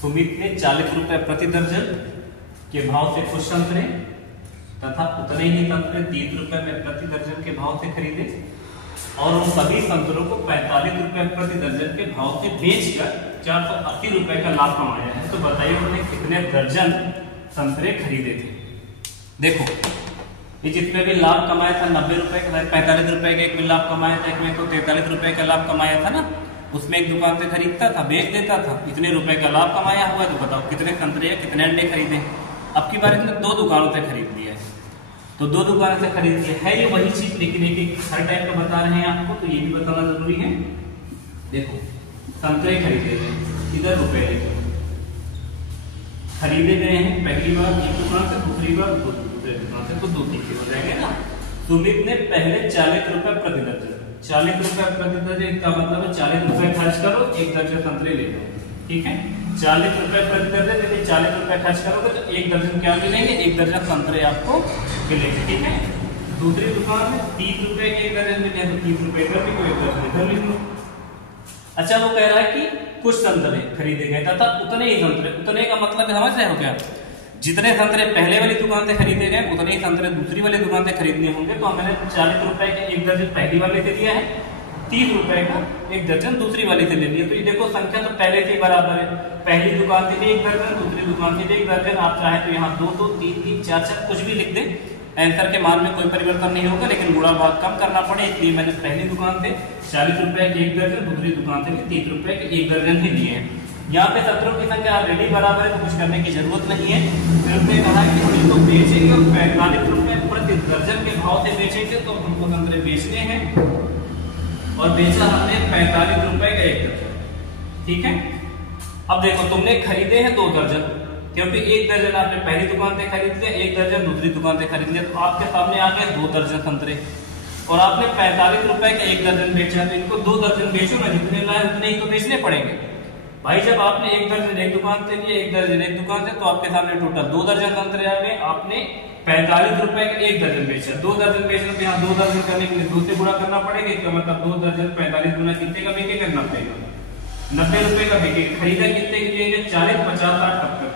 सुमित ने 40 रुपए प्रति दर्जन के भाव से कुछ संतरे तथा उतने ही संतरे 30 रुपए में प्रति दर्जन के भाव से खरीदे, और उन सभी संतरों को 45 रुपए प्रति दर्जन के भाव से बेचकर 480 रुपए का लाभ कमाया है। तो बताइए उन्होंने कितने दर्जन संतरे खरीदे थे? देखो, ये जितने भी लाभ कमाया था 90 रुपए का, 45 रुपए का एक में लाभ कमाया था, एक में तो 43 रुपए का लाभ कमाया था ना। उसमें एक दुकान से खरीदता था, बेच देता था, इतने रुपए का लाभ कमाया हुआ है। तो बताओ कितने संतरे या कितने अंडे खरीदे? अब की बार इसने 2 दुकानों से खरीद लिया है, तो 2 दुकानों से खरीद लिया है। ये वही चीज, लेकिन एक हर टाइप का बता रहे हैं आपको, तो ये भी बताना जरूरी है। देखो, संतरे खरीदे थे, इधर रुपए लेके खरीदे गए हैं, पहली बार एक दुकान से, दूसरी बार दूसरे दुकान से, तो 2 तीसरी हो जाएंगे ना। सुमित ने पहले 40 रुपए प्रति दर्जन, 40 रुपए प्रति दर्जन का मतलब है 40 रुपए खर्च करो, 1 दर्जन संतरे ले लो, ठीक है। 40 रुपए प्रति दर्जन, यदि 40 रुपए खर्च करोगे तो 1 दर्जन क्या मिलेंगे? 1 दर्जन संतरे आपको मिलेंगे, ठीक है। दूसरी दुकान में 30 रुपए के 1 दर्जन मिले, तो 30 रुपए इधर भी, कोई 1 दर्जन इधर लिख लो। अच्छा, वो कह रहा है कि कुछ संतरे खरीदे गए तथा उतने ही संतरे, उतने का मतलब समझ रहे हो क्या? जितने संतरे पहले वाली दुकान से खरीदे गए, उतने ही संतरे दूसरी वाली दुकान से खरीदने होंगे। तो हमने 40 रुपए के 1 दर्जन पहली वाले से लिया है, 30 रुपए का 1 दर्जन दूसरी वाली से ले लिया। तो ये देखो संख्या तो पहले से बराबर है, पहली दुकान से भी 1 दर्जन, दूसरी दुकान से भी 1 दर्जन। आप चाहे तो यहाँ 2 2 3 3 4 4 कुछ भी लिख दे, आंसर के मान में कोई परिवर्तन नहीं होगा, लेकिन गुणा भाग कम करना पड़े, इसलिए मैंने पहली दुकान से 40 रुपए के 1 दर्जन, दूसरी दुकान से भी 30 रुपए के 1 दर्जन ही लिए हैं। यहाँ पे संतरों की संख्या ऑलरेडी बराबर है, तो कुछ करने की जरूरत नहीं है। फिर उसने कहा कि हम इसको बेचेंगे और 45 रुपए प्रति दर्जन के भाव से बेचेंगे, तो हमको संतरे बेचने हैं, और बेचा हमने 45 रुपए का 1 दर्जन, ठीक है। अब देखो, तुमने खरीदे हैं 2 दर्जन, क्योंकि 1 दर्जन आपने पहली दुकान से खरीद लिया, 1 दर्जन दूसरी दुकान से खरीद लिया, तो आपके सामने आ गए 2 दर्जन संतरे, और आपने 45 रुपए का 1 दर्जन बेचा, तो इनको 2 दर्जन बेचो ना, जितने लाए उतने ही तो बेचने पड़ेंगे भाई। जब आपने 1 दर्जन एक दुकान से लिए, 1 दर्जन एक दुकान से, तो आपके सामने टोटल 2 दर्जन संतरे आ गए। आपने 45 रुपए का 1 दर्जन बेचा, 2 दर्जन बेचना, तो यहाँ 2 दर्जन करने के लिए 2 से गुणा करना पड़ेगा। इसका मतलब 2 दर्जन 45 गुना कितने का बिकेगा? 90 का, 90 रुपए का बिकेगा। खरीदा कितने के लिए? 40 50 60 70,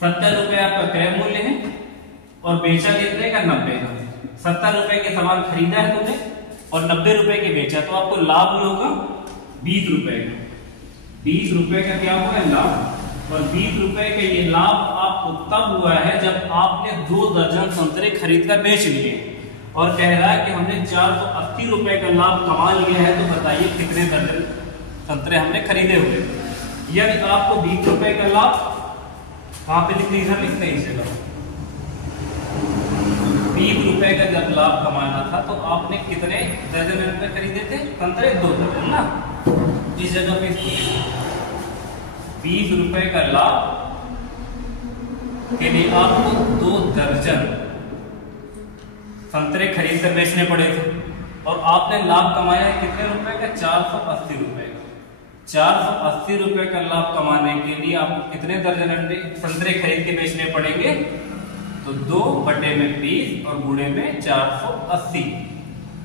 70 रुपए आपका क्रय मूल्य है, और बेचा कितने का? 90 का। 70 रुपए के सामान खरीदा है तुमने और 90 रुपए के बेचा, तो आपको लाभ होगा 20 रुपए का। 20 रुपए का क्या होगा? लाभ। और 20 रुपए का ये लाभ आपको तब हुआ है जब आपने 2 दर्जन संतरे खरीद कर बेच लिए, और कह रहा है कि हमने 480 रुपए का लाभ कमा लिया है, तो बताइए कितने दर्जन संतरे हमने खरीदे हुए। यदि आपको 20 रुपए का लाभ कहां पे लिख दीजिए, लिखते हैं इस जगह 20 रुपए का जब लाभ कमाना था तो आपने कितने दर्जन रुपए खरीदे थे? संतरे 2 दर्जन ना। इस जगह पे 20 रुपए का लाभ के लिए आपको 2 दर्जन संतरे खरीद कर बेचने पड़े थे, और आपने लाभ कमाया है कितने रुपए का? 480 रुपए का। 480 रुपए का लाभ कमाने के लिए आपको कितने दर्जन संतरे खरीद के बेचने पड़ेंगे? तो 2/20 और गुणे में 480।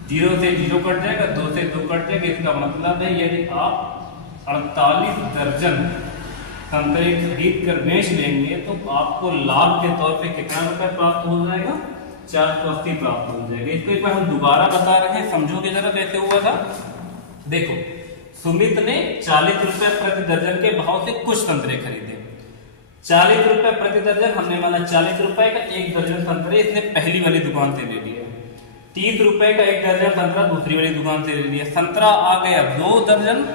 0 से 0 कट जाएगा, 2 से 2 कट जाएगा। इसका मतलब है यदि आप 48 दर्जन संतरे खरीद कर बेच लेंगे तो आपको लाभ के तौर पे कितना रुपए प्राप्त हो जाएगा? 480 प्राप्त हो जाएगा। इसको एक बार हम दोबारा बता रहे हैं, समझोगे जरा कैसे हुआ था। देखो, सुमित ने 40 रुपए प्रति दर्जन के भाव से कुछ संतरे खरीदे। 40 रुपए प्रति दर्जन, हमने माना 40 रुपए का 1 दर्जन संतरे इसने पहली वाली दुकान से ले लिया। 30 रुपए का 1 दर्जन संतरा दूसरी वाली दुकान से ले लिया। संतरा आ गया 2 दर्जन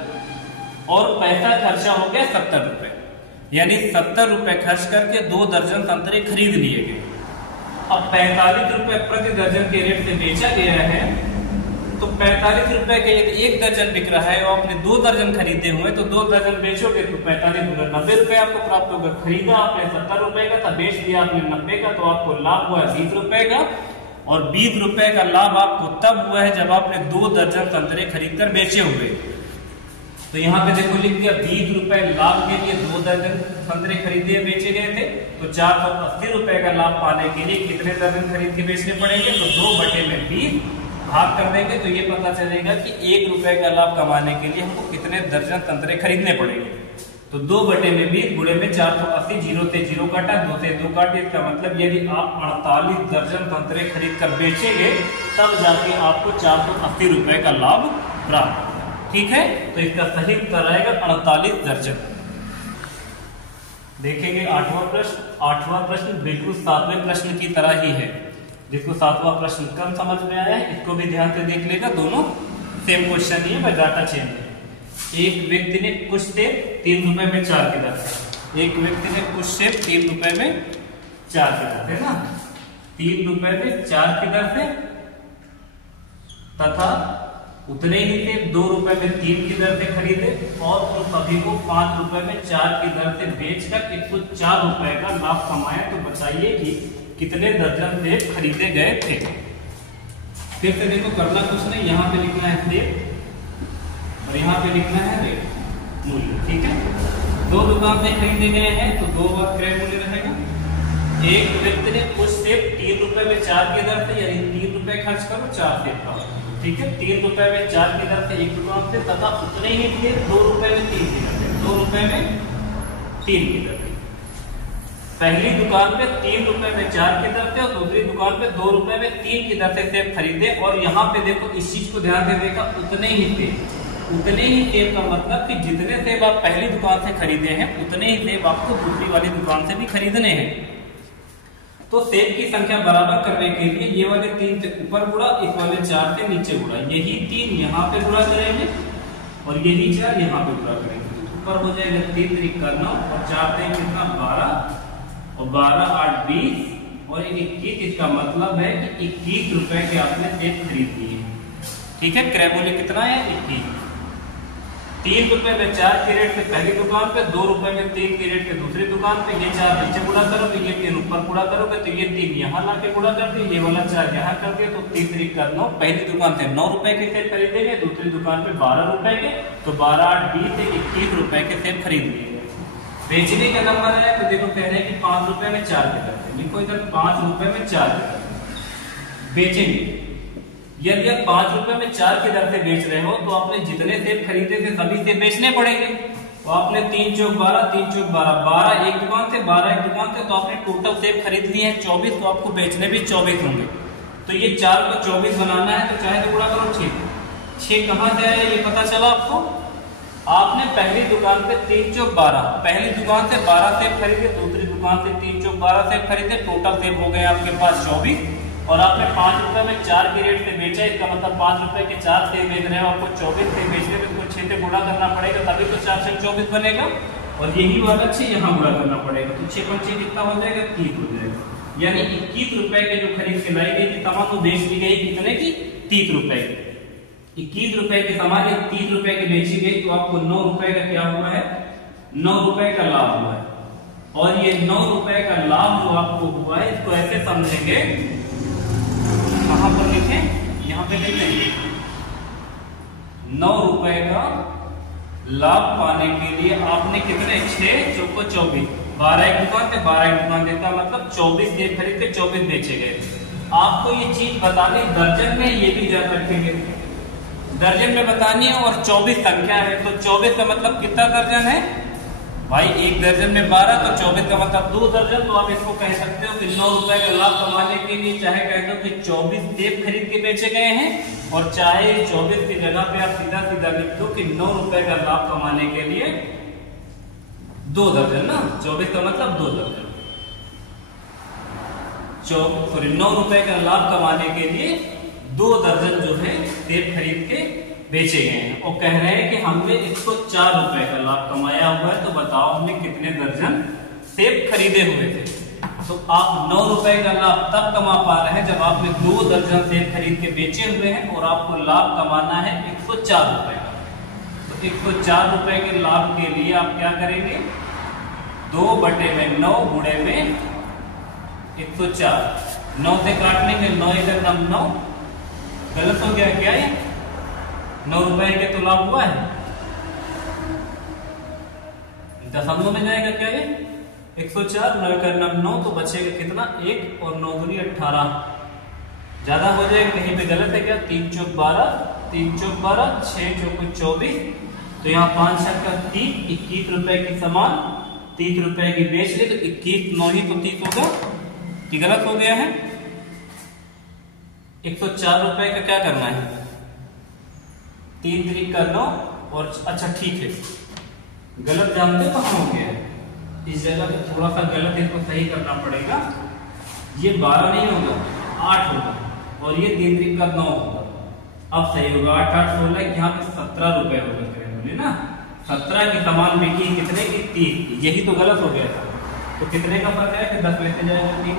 और पैसा खर्चा हो गया 70 रुपए, यानी 70 रुपए खर्च करके 2 दर्जन संतरे खरीद लिए गए। अब 45 रुपए प्रति दर्जन के रेट से बेचा गया है, तो 45 रुपए के यदि 1 दर्जन बिक रहा है और आपने 2 दर्जन खरीदे हुए, तो 2 दर्जन बेचोगे तो 45 गुना 90 रुपए आपको प्राप्त होगा। खरीदा आपने 70 रुपए का था, बेच दिया आपने 90 का, तो आपको लाभ हुआ 20 रुपए का। और 20 रुपए का लाभ आपको तब हुआ है जब आपने 2 दर्जन संतरे खरीद कर बेचे हुए। तो यहाँ पे देखो लिख दिया 20 रुपए लाभ के लिए 2 दर्जन संतरे खरीदे बेचे गए थे, तो 480 रुपए का लाभ पाने के लिए कितने दर्जन खरीद के बेचने पड़ेंगे? तो 2/20 भाग कर देंगे तो ये पता चलेगा कि 1 रुपए का लाभ कमाने के लिए हमको कितने दर्जन संतरे खरीदने पड़ेंगे। तो 2/20 गुणे में 480, 0 से 0 काटा, 2 से 2 काटे। इसका मतलब यदि आप 48 दर्जन संतरे खरीद कर बेचेंगे तब जाके आपको 480 रुपए का लाभ प्राप्त। ठीक है, तो इसका सही उत्तर आएगा 48 दर्जन। देखेंगे 8वां प्रश्न। 8वां प्रश्न बिल्कुल 7वें प्रश्न की तरह ही है। जिसको 7वां प्रश्न कम समझ में आया है इसको भी ध्यान से देख लेगा, दोनों सेम क्वेश्चन ही है, पर डाटा चेंज है। एक व्यक्ति ने कुछ सेब 3 रुपए में 4 की दर से, एक व्यक्ति ने कुछ सेब 3 रुपए में 4 की दर से ना, 3 रुपए में 4 की दर से, तथा उतने ही से 2 रुपए में 3 की दर से खरीदे और उन सभी को 5 रुपए में 4 की दर से बेचकर 104 रुपए का लाभ कमाया। तो बताइए कि कितने दर्जन सेब खरीदे गए थे। फिर से देखो, करना कुछ नहीं, यहाँ पे लिखना है सेब और यहाँ पे लिखना है रेट मूल्य। ठीक है, 2 दुकान से खरीदे गए हैं तो 2 बार क्रय मूल्य रहेगा। एक व्यक्ति ने कुछ सेब 3 रुपए में 4 की दर से, यानी 3 रुपए खर्च करो 4 सेब खाओ। ठीक है, 3 रुपए में 4 की दर से एक दुकान से, तथा उतने ही थे 2 रुपए में 3 की दर से, 2 रुपए में 3 की दर से। पहली दुकान पे 3 रुपए में 4 की दर से और दूसरी दुकान पे 2 रुपए में 3 की दर से सेब खरीदे। और यहाँ पे देखो इस चीज को ध्यान से देखा, उतने ही थे। उतने ही सेब का मतलब कि जितने सेब आप पहली दुकान से खरीदे हैं उतने ही सेब आपको दूसरी वाली दुकान से भी खरीदने हैं। तो सेब की संख्या बराबर करने के लिए ये वाले 3 से ऊपर गुणा, इस वाले 4 से नीचे गुणा, यही 3 यहाँ पे गुणा करेंगे और यही 4 यहाँ पे गुणा करेंगे। ऊपर हो जाएगा 3 3 का 9 और 4 3 कितना 12 और 12 8 20 और 21। इसका मतलब है कि 21 रुपए के आपने सेब खरीद लिए। ठीक है, क्रय मूल्य कितना है 21। 3 रुपए में 4 के रेट से पहली दुकान पे, 2 रुपए में 3 के रेट से दूसरी दुकान पे। ये 4 नीचे गुणा करोगे, ये 3 ऊपर गुणा करोगे तो ये 3 यहाँ ला के गुणा करते, ये वाला 4 यहाँ करते, तो 3 3 का 9। पहली दुकान से 9 रुपए के सेब खरीदेंगे, दूसरी दुकान पे 12 रुपए के, तो 12 8 20 से 21 रुपए के सेब खरीद लिए। बेचने का नंबर है तो देखो कह रहे हैं कि 5 रुपए में 4 के दर से, लिखो इधर 5 रुपए में 4 के दर से बेचेंगे। यदि आप 5 रुपए में 4 की दर से बेच रहे हो तो आपने जितने सेब खरीदे थे सभी सेब बेचने पड़ेंगे। तो आपने 3 चौक 12, 3 चौक 12, 12 एक दुकान से, 12 एक दुकान से, तो आपने टोटल सेब खरीद लिए हैं 24, तो आपको बेचने भी 24 होंगे। तो ये 4 को 24 बनाना है तो चाहे तो गुणा करो 6। 6 कहां से आया ये पता चला आपको। आपने पहली दुकान पे 3 चौक 12, पहली दुकान से 12 सेब खरीदे, दूसरी दुकान से 3 चौक 12 सेब खरीदे, टोटल सेब हो गए आपके पास 24। और आपने 5 रुपए में 4 के रेट से बेचा, इसका मतलब 5 रुपए के 4 सेब बेच रहे हो, आपको 24 सेब बेचने तो इसको 6 से गुणा करना पड़ेगा, तभी तो 4 से 24 बनेगा। और यही वाला 6 यहाँ गुणा करना पड़ेगा, तो 6 पर 6 कितना हो जाएगा, 30 हो जाएगा। यानी 21 रुपए के जो खरीद के लाई गई थी सामान वो बेच दी गई कितने की, 30 रुपए की। 21 रुपए के सामान 30 रुपए की बेची गई, तो आपको 9 रुपए का क्या हुआ है, 9 रुपए का लाभ हुआ है। और ये 9 रुपए का लाभ जो आपको हुआ है इसको ऐसे समझेंगे, कहां पर लिखें, यहाँ पे लिख देंगे 9 रुपए का लाभ पाने के लिए आपने कितने, 6 चौको 24, 12 एक दुकान से 12 एक दुकान देता, मतलब 24 सेब खरीद के 24 बेचे गए। आपको ये चीज बतानी दर्जन में, ये भी याद रखेंगे, दर्जन में बतानी है। और 24 संख्या है, तो 24 का मतलब कितना दर्जन है भाई, एक दर्जन में 12, तो 24 का मतलब 2 दर्जन। तो आप इसको कह सकते हो कि 9 रुपए का लाभ कमाने के लिए चाहे कह दो कि 24 सेब खरीद के बेचे गए हैं, और चाहे 24 की जगह पे आप सीधा सीधा लिख दो कि 9 रुपए का लाभ कमाने के लिए 2 दर्जन ना, 24 का मतलब 2 दर्जन, 9 रुपए का लाभ कमाने के लिए 2 दर्जन जो है सेब खरीद के बेचे गए हैं। और कह रहे हैं कि हमने 104 रुपए का लाभ कमाया हुआ है, तो बताओ हमने कितने दर्जन सेब खरीदे हुए थे। तो आप 9 रुपए का लाभ तब कमा पा रहे हैं जब आपने 2 दर्जन सेब खरीद के बेचे हुए हैं, और आपको लाभ कमाना है 104 रुपए का। तो 104 रुपए के लाभ के लिए आप क्या करेंगे, 2/9 गुणे में 104, 9 से काटने के 9 इधर 9, गलत हो गया क्या ये, 9 रुपए के तो लाभ हुआ है, दशमलव में जाएगा क्या ये, 104, 9 का 9, तो बचेगा कितना, 1 और 9 दूनी 18, ज्यादा हो जाएगा, कहीं पे गलत है क्या, 3 चौक 12, 3 चौक 12, 6 चौक 24, तो यहाँ 5 7 का 30, 21 रुपए की सामान 30 रुपए की बेच ले, तो 21 9 ही तो 30 होगा, कि गलत हो गया है। 104 रुपए का क्या करना है, 3 3 का 9, और अच्छा ठीक है, गलत जानते हो कहां हो गया है, इस जगह पे थोड़ा सा गलत है, इसको सही करना पड़ेगा। ये 12 नहीं होगा, 8 होगा, और ये 3 3 का 9 होगा, अब सही होगा, 8 8 16, यहाँ पे 17 रुपए होगा ना, 17 की सामान बिकी कितने की, 30, यही तो गलत हो गया था। तो कितने का फर्क है कि 10 में से जाएगा 3,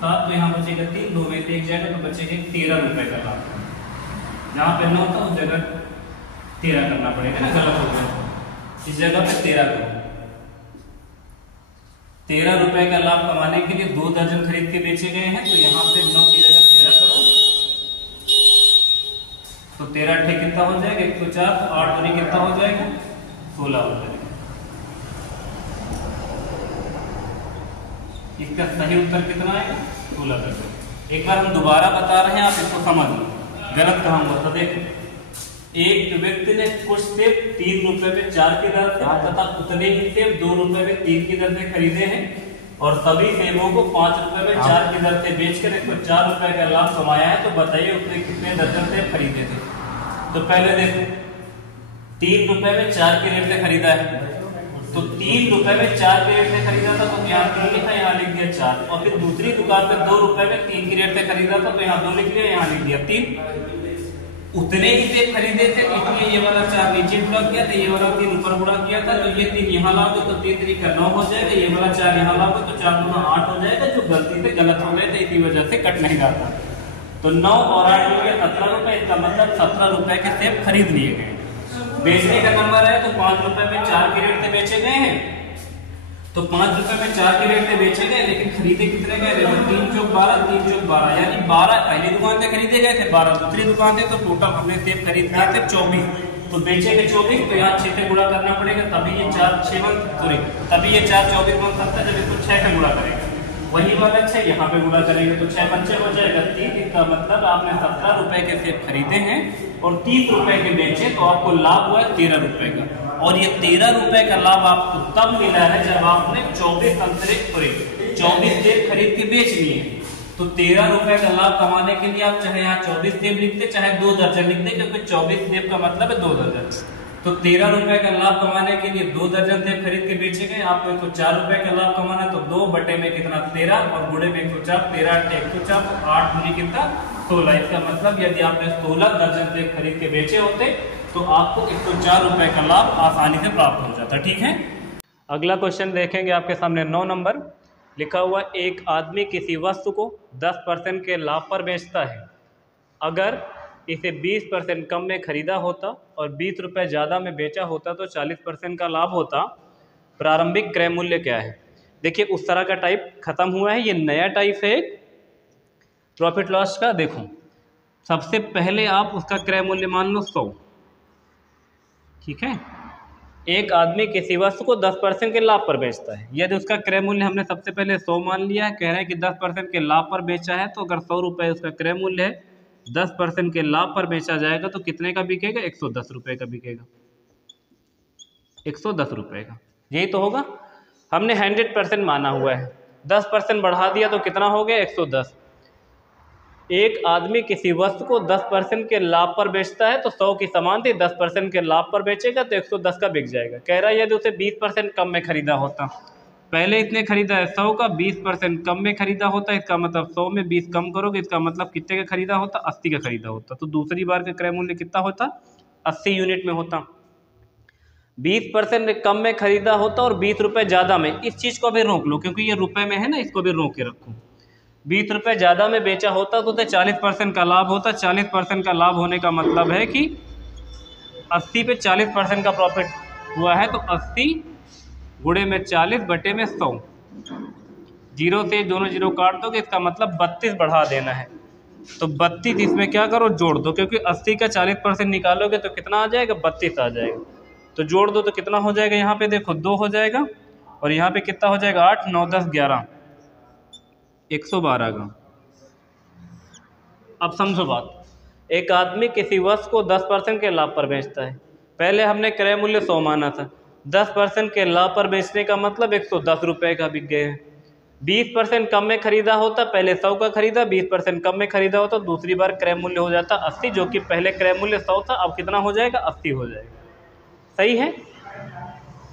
7, तो यहाँ बचेगा 3, 2 में से 1 जाएगा, तो बचेगा 13 रुपए का लाभ। जहाँ पे 9 था उस जगह 13 करना पड़ेगा ना, गलत हो गया, इस जगह पे 13 करो। 13 रुपए का लाभ कमाने के लिए 2 दर्जन खरीद के बेचे गए हैं, तो यहाँ पे 9 की जगह 13 करो, तो 13 8 कितना हो जाएगा, 104, तो 8 दूनी कितना हो जाएगा, 16 हो जाएगा। इसका सही उत्तर कितना आएगा, 16 दर्जन। एक बार हम दोबारा बता रहे हैं, आप इसको समझ लो, गलत कहाँ हुआ था। देखो, एक व्यक्ति ने कुछ सेब 3 रुपए में 4 की दर से तथा उतने ही सेब 2 रुपए में 3 की दर से खरीदे हैं, और सभी सेबों को 5 रुपए में 4 की दर से बेचकर इसको 4 रुपए का लाभ कमाया है। तो बताइए उसने कितने दर्जन सेब खरीदे थे। तो पहले देखो, 3 रुपए में 4 के रेट से खरीदा है, तो 3 रुपए में 4 के रेट से खरीदा था, तो यहाँ 3 लिखा, यहाँ लिख दिया 4। और फिर दूसरी दुकान पे 2 रुपए में 3 की रेट से खरीदा था, तो यहाँ 2 लिख दिया, यहाँ लिख दिया 3। उतने ही सेब खरीदे थे, इसलिए ये वाला 4 नीचे गुणा किया था, ये वाला 3 ऊपर गुणा किया था, तो ये 3 यहाँ लाओगे तो 3 3 का 9 हो जाएगा, ये वाला 4 यहाँ लाओगे तो 4 दूना 8 हो जाएगा, जो गलती से गलत हो गए थे, इसी वजह से कट नहीं जाता। तो 9 और 8 हो गया 17 रुपए, इसका मतलब 17 रुपए के सेब खरीद लिए गए। बेचने का नंबर है तो 5 रुपए में 4 के रेट से बेचे गए हैं, तो 5 रुपए में 4 के रेट से बेचे गए, लेकिन खरीदे कितने गए, 3 चौक 12, 3 चौक 12, यानी 12 पहली दुकान से खरीदे गए थे, 12 दूसरी दुकान से, तो टोटल हमने सेब खरीद लिए थे 24, तो बेचे गए 24, तो यहाँ 6 से गुणा करना पड़ेगा, तभी ये 4 6 सॉरी तभी ये 4 24 बन सकता है, जब इसको 6 से गुणा करेगा। वही वाला 6 यहाँ पे गुणा करेंगे तो 6 5 हो जाएगा 30। इसका मतलब आपने 17 रुपए के सेब खरीदे हैं और 30 रुपए के बेचे, तो आपको लाभ हुआ 13 रुपए का। और ये 13 रुपए का लाभ आपको तब मिला है जब आपने 24 संतरे 24 सेब खरीद के बेच लिए। तो 13 रुपए का लाभ कमाने के लिए आप चाहे यहाँ 24 सेब लिखते, चाहे 2 दर्जन लिखते, क्योंकि 24 सेब का मतलब है 2 दर्जन। तो 13 रुपए का लाभ कमाने के लिए 2 दर्जन सेब खरीद के बेचे गए। आपको 104 रुपए का लाभ कमाना, तो 2 बटे में कितना 13 और गुणे में 104, 13 104, 8 दूनी कितना 16। इसका मतलब यदि आपने 16 दर्जन सेब खरीद के बेचे होते तो आपको 104 रुपए का लाभ आसानी से प्राप्त हो जाता। ठीक है, अगला क्वेश्चन देखेंगे आपके सामने 9 नंबर लिखा हुआ, एक आदमी किसी वस्तु को 10% के लाभ पर बेचता है। अगर इसे 20% कम में खरीदा होता और 20 रुपये ज़्यादा में बेचा होता तो 40% का लाभ होता। प्रारंभिक क्रय मूल्य क्या है? देखिए उस तरह का टाइप खत्म हुआ है, ये नया टाइप है प्रॉफिट लॉस का। देखो सबसे पहले आप उसका क्रय मूल्य मान लो 100। ठीक है, एक आदमी किसी वस्तु को 10% के लाभ पर बेचता है। यदि उसका क्रय मूल्य हमने सबसे पहले 100 मान लिया है, कह रहे हैं कि 10% के लाभ पर बेचा है, तो अगर 100 रुपये उसका क्रय मूल्य है, 10% के लाभ पर बेचा जाएगा तो कितने का बिकेगा? 110 रुपये का बिकेगा। 110 रुपये का, यही तो होगा। हमने 100% माना हुआ है, 10% बढ़ा दिया तो कितना हो गया? 110। एक आदमी किसी वस्तु को 10% के लाभ पर बेचता है, तो 100 की समान थी, 10% के लाभ पर बेचेगा तो 110 का बिक जाएगा। कह रहा है यदि उसे 20% कम में खरीदा होता, पहले इसने खरीदा है 100 का, 20% कम में खरीदा होता, इसका मतलब 100 में 20 कम करोगे, इसका मतलब कितने का खरीदा होता? 80 का खरीदा होता। तो दूसरी बार का क्रय मूल्य कितना होता? 80 यूनिट में होता। 20% कम में खरीदा होता और 20 रुपये ज़्यादा में। इस चीज़ को भी रोक लो क्योंकि ये रुपए में है ना, इसको भी रोक के रखो। 20 रुपये ज़्यादा में बेचा होता तो 40% का लाभ होता। 40% का लाभ होने का मतलब है कि 80 पे 40% का प्रॉफिट हुआ है, तो 80 गुणे में 40 बटे में 100। जीरो से दोनों जीरो काट दोगे, इसका मतलब 32 बढ़ा देना है। तो 32 इसमें क्या करो? जोड़ दो, क्योंकि 80 का 40% निकालोगे तो कितना आ जाएगा? 32 आ जाएगा। तो जोड़ दो तो कितना हो जाएगा? यहाँ पे देखो 2 हो जाएगा और यहाँ पे कितना हो जाएगा? 8 9 10 11, 112 का। अब समझो बात, एक आदमी किसी वस्तु को 10% के लाभ पर बेचता है। पहले हमने क्रय मूल्य 100 माना था, 10% के लाभ पर बेचने का मतलब 110 रुपये का बिक गए हैं। 20% कम में खरीदा होता, पहले 100 का खरीदा, 20% कम में खरीदा होता, दूसरी बार क्रय मूल्य हो जाता 80, जो कि पहले क्रय मूल्य 100 था, अब कितना हो जाएगा? 80 हो जाएगा। सही है।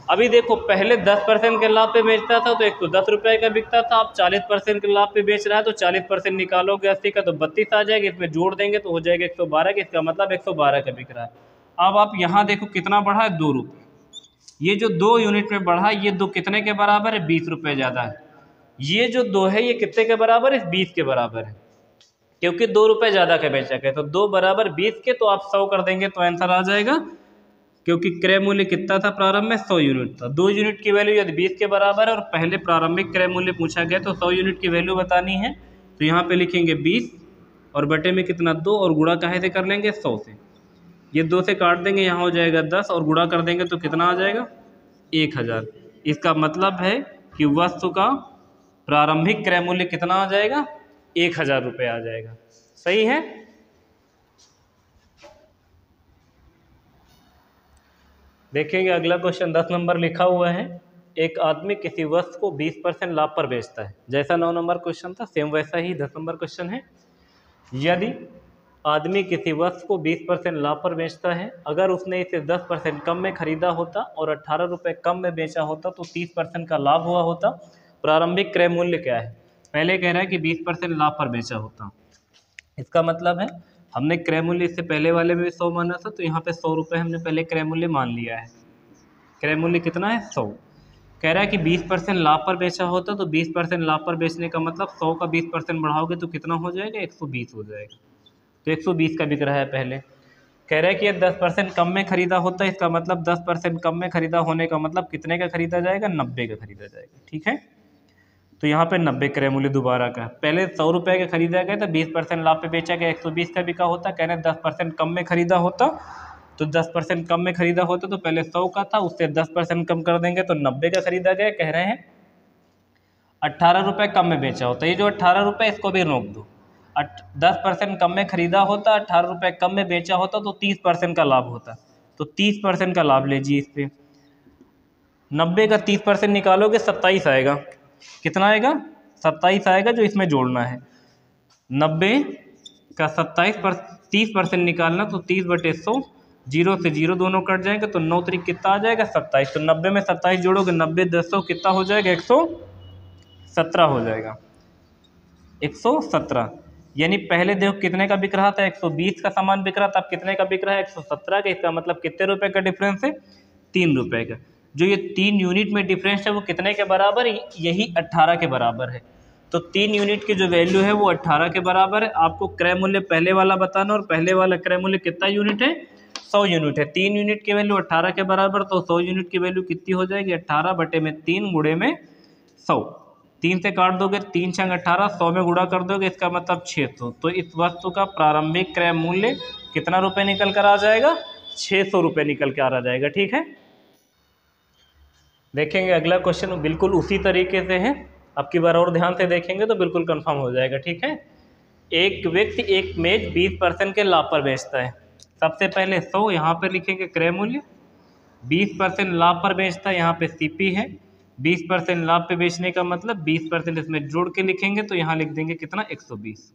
अभी देखो पहले 10% के लाभ पे बेचता था तो 110 रुपये का बिकता था, अब 40% के लाभ पे बेच रहा है तो 40% निकालोगे 80 का तो 32 आ जाएगा, इसमें जोड़ देंगे तो हो जाएगा 112 का, इसका मतलब 112 का बिक रहा है। अब आप यहाँ देखो कितना बढ़ा है? 2 रुपये। ये जो 2 यूनिट में बढ़ा, ये 2 कितने के बराबर है? 20 रुपये ज़्यादा है। ये जो 2 है ये कितने के बराबर है? 20 के बराबर है, क्योंकि 2 रुपये ज़्यादा का बेचा गया। तो 2 बराबर 20 के, तो आप 100 कर देंगे तो आंसर आ जाएगा, क्योंकि क्रय मूल्य कितना था प्रारंभ में? 100 यूनिट था। 2 यूनिट की वैल्यू यदि 20 के बराबर है और पहले प्रारंभिक क्रय मूल्य पूछा गया तो 100 यूनिट की वैल्यू बतानी है, तो यहाँ पे लिखेंगे 20 और बटे में कितना 2 और गुणा काहे से कर लेंगे? 100 से। ये 2 से काट देंगे, यहाँ हो जाएगा 10 और गुणा कर देंगे तो कितना आ जाएगा? 1000। इसका मतलब है कि वस्तु का प्रारंभिक क्रय मूल्य कितना आ जाएगा? 1000 रुपये आ जाएगा। सही है। देखेंगे अगला क्वेश्चन 10 नंबर लिखा हुआ है, एक आदमी किसी वस्तु को 20% लाभ पर बेचता है। जैसा 9 नंबर क्वेश्चन था सेम वैसा ही 10 नंबर क्वेश्चन है। यदि आदमी किसी वस्तु को 20% लाभ पर बेचता है, अगर उसने इसे 10% कम में खरीदा होता और 18 रुपये कम में बेचा होता तो 30% का लाभ हुआ होता। प्रारंभिक क्रय मूल्य क्या है? पहले कह रहा है कि 20% लाभ पर बेचा होता, इसका मतलब है हमने क्रय मूल्य इससे पहले वाले में भी 100 माना था, तो यहाँ पे 100 रुपये हमने पहले क्रय मूल्य मान लिया है। क्रय मूल्य कितना है? 100। कह रहा है कि 20% लाभ पर बेचा होता, तो 20% लाभ पर बेचने का मतलब 100 का 20% बढ़ाओगे तो कितना हो जाएगा? 120 हो जाएगा। तो 120 का बिक रहा है पहले। कह रहा है कि 10% कम में खरीदा होता, इसका मतलब 10% कम में खरीदा होने का मतलब कितने का खरीदा जाएगा? 90 का खरीदा जाएगा। ठीक है, तो यहाँ पे 90 क्रय मूल्य दोबारा का। पहले 100 रुपये का खरीदा गया था, 20% लाभ पे बेचा गया, 120 का बिका होता। कह रहे हैं 10% कम में खरीदा होता, तो 10% कम में खरीदा होता तो पहले 100 का था, उससे 10% कम कर देंगे तो 90 का खरीदा गया। कह रहे हैं 18 रुपये कम में बेचा होता, ये जो 18 रुपये इसको भी रोक दो। 10% कम में खरीदा होता, 18 रुपये कम में बेचा होता तो 30% का लाभ होता, तो 30% का लाभ लीजिए इस पर। 90 का 30% निकालोगे 27 आएगा। कितना आएगा? 27 आएगा, जो इसमें जोड़ना है। 90 का 27 पर 30% निकालना, तो 30 बटे 100 जीरो से जीरो दोनों कट जाएंगे तो 9 तरीक कितना आ जाएगा 27। तो 90 में 27 जोड़ोगे 90 10 कितना हो जाएगा 117 हो जाएगा 117। यानी पहले देखो कितने का बिक रहा था 120 का सामान बिक रहा था, अब कितने का बिक रहा है 117 का। इसका मतलब कितने रुपए का डिफरेंस है 3 रुपए का। जो ये 3 यूनिट में डिफरेंस है वो कितने के बराबर है, यही 18 के बराबर है। तो 3 यूनिट की जो वैल्यू है वो 18 के बराबर है। आपको क्रय मूल्य पहले वाला बताना और पहले वाला क्रय मूल्य कितना यूनिट है 100 यूनिट है। 3 यूनिट की वैल्यू 18 के बराबर, तो 100 यूनिट की वैल्यू कितनी हो जाएगी 18 बटे में 3 गुणे में 100। 3 से काट दोगे 3 छंग 18, 100 में गुणा कर दोगे इसका मतलब 600। तो इस वस्तु का प्रारंभिक क्रय मूल्य कितना रुपए निकल कर आ जाएगा 600 रुपये निकल कर आ जाएगा। ठीक है, देखेंगे अगला क्वेश्चन बिल्कुल उसी तरीके से है। अब की बार और ध्यान से देखेंगे तो बिल्कुल कंफर्म हो जाएगा। ठीक है, एक व्यक्ति एक मेज 20% के लाभ पर बेचता है। सबसे पहले 100 यहाँ पर लिखेंगे क्रय मूल्य, 20% लाभ पर बेचता है यहाँ पे सीपी है। 20% लाभ पे बेचने का मतलब 20% इसमें जोड़ के लिखेंगे तो यहाँ लिख देंगे कितना 120।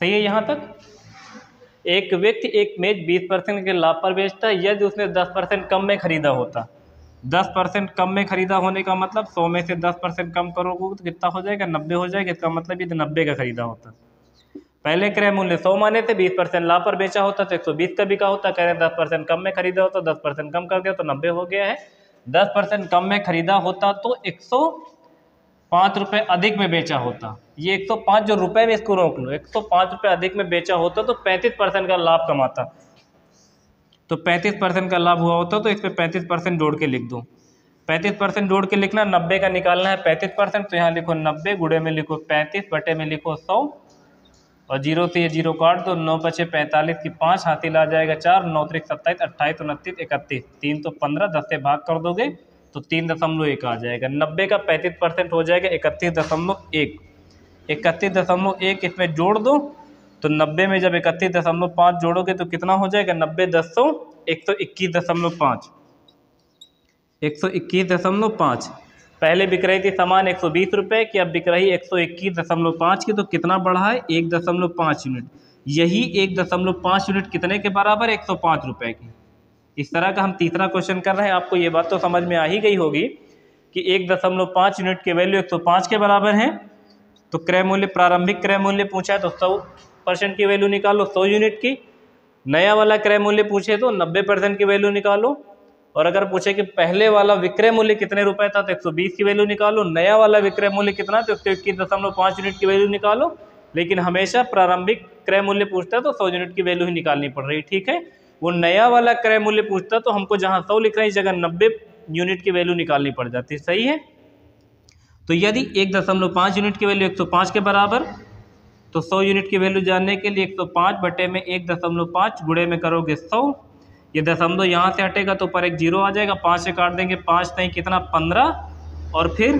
सही है यहाँ तक। एक व्यक्ति एक मेज 20% के लाभ पर बेचता है। यदि उसने 10% कम में खरीदा होता, 10% कम में खरीदा होने का मतलब 100 में से 10% कम करोगे तो कितना हो जाएगा 90 हो जाएगा। इसका मतलब यदि 90 का खरीदा होता, पहले क्रय मूल्य 100 माने थे, 20% लाभ पर बेचा होता तो 120 का बिका होता। कह रहे 10% कम में खरीदा होता, 10% कम कर दिया तो 90 हो गया है। 10% कम में खरीदा होता तो 105 रुपये अधिक में बेचा होता। ये 105 जो रुपए में इसको रोक लो, 105 रुपये अधिक में बेचा होता तो 35% का लाभ कमाता। तो 35% का लाभ हुआ होता तो इस पर 35% जोड़ के लिख दो। 35% जोड़ के लिखना, 90 का निकालना है 35%, तो यहाँ लिखो 90 गुणे में लिखो 35 बटे में लिखो 100 और जीरो से ये जीरो काट दो। 9 बचे 45 की 5 हासिल आ जाएगा 4, 9 त्रिक 27, 28 29 31, 3 तो 15, 10 से भाग कर दोगे तो 3.1 आ जाएगा। 90 का 35% हो जाएगा 31.1। 31.1 इसमें जोड़ दो तो 90 में जब 31.5 जोड़ोगे तो कितना हो जाएगा 90 10 121.5। 121.5 पहले बिक रही थी सामान 120 रुपये की, अब बिक रही 121.5 की। तो कितना बढ़ा है 1.5 यूनिट। यही 1.5 यूनिट कितने के बराबर 105 रुपये की। इस तरह का हम तीसरा क्वेश्चन कर रहे हैं। आपको ये बात तो समझ में आ ही गई होगी कि 1.5 यूनिट की वैल्यू 105 के बराबर है। तो क्रय मूल्य प्रारंभिक क्रय मूल्य पूछा है तो 100% की वैल्यू निकालो 100 यूनिट की। नया वाला क्रय मूल्य पूछे तो 90% की वैल्यू निकालो। और अगर पूछे कि पहले वाला विक्रय मूल्य कितने रुपए था तो 120 की वैल्यू निकालो। नया वाला विक्रय मूल्य कितना तो 121.5 यूनिट की वैल्यू निकालो। लेकिन हमेशा प्रारंभिक क्रय मूल्य पूछता है तो 100 यूनिट की वैल्यू ही निकालनी पड़ रही। ठीक है, वो नया वाला क्रय मूल्य पूछता तो हमको जहाँ 100 लिख रहे हैं इस जगह 90 यूनिट की वैल्यू निकालनी पड़ जाती। सही है। तो यदि 1.5 यूनिट की वैल्यू 105 के बराबर, तो 100 यूनिट की वैल्यू जानने के लिए 105 बटे में 1.5 गुणे में करोगे 100। ये दशमलव यहाँ से हटेगा तो ऊपर एक जीरो आ जाएगा, 5 से काट देंगे 5 नहीं कितना 15 और फिर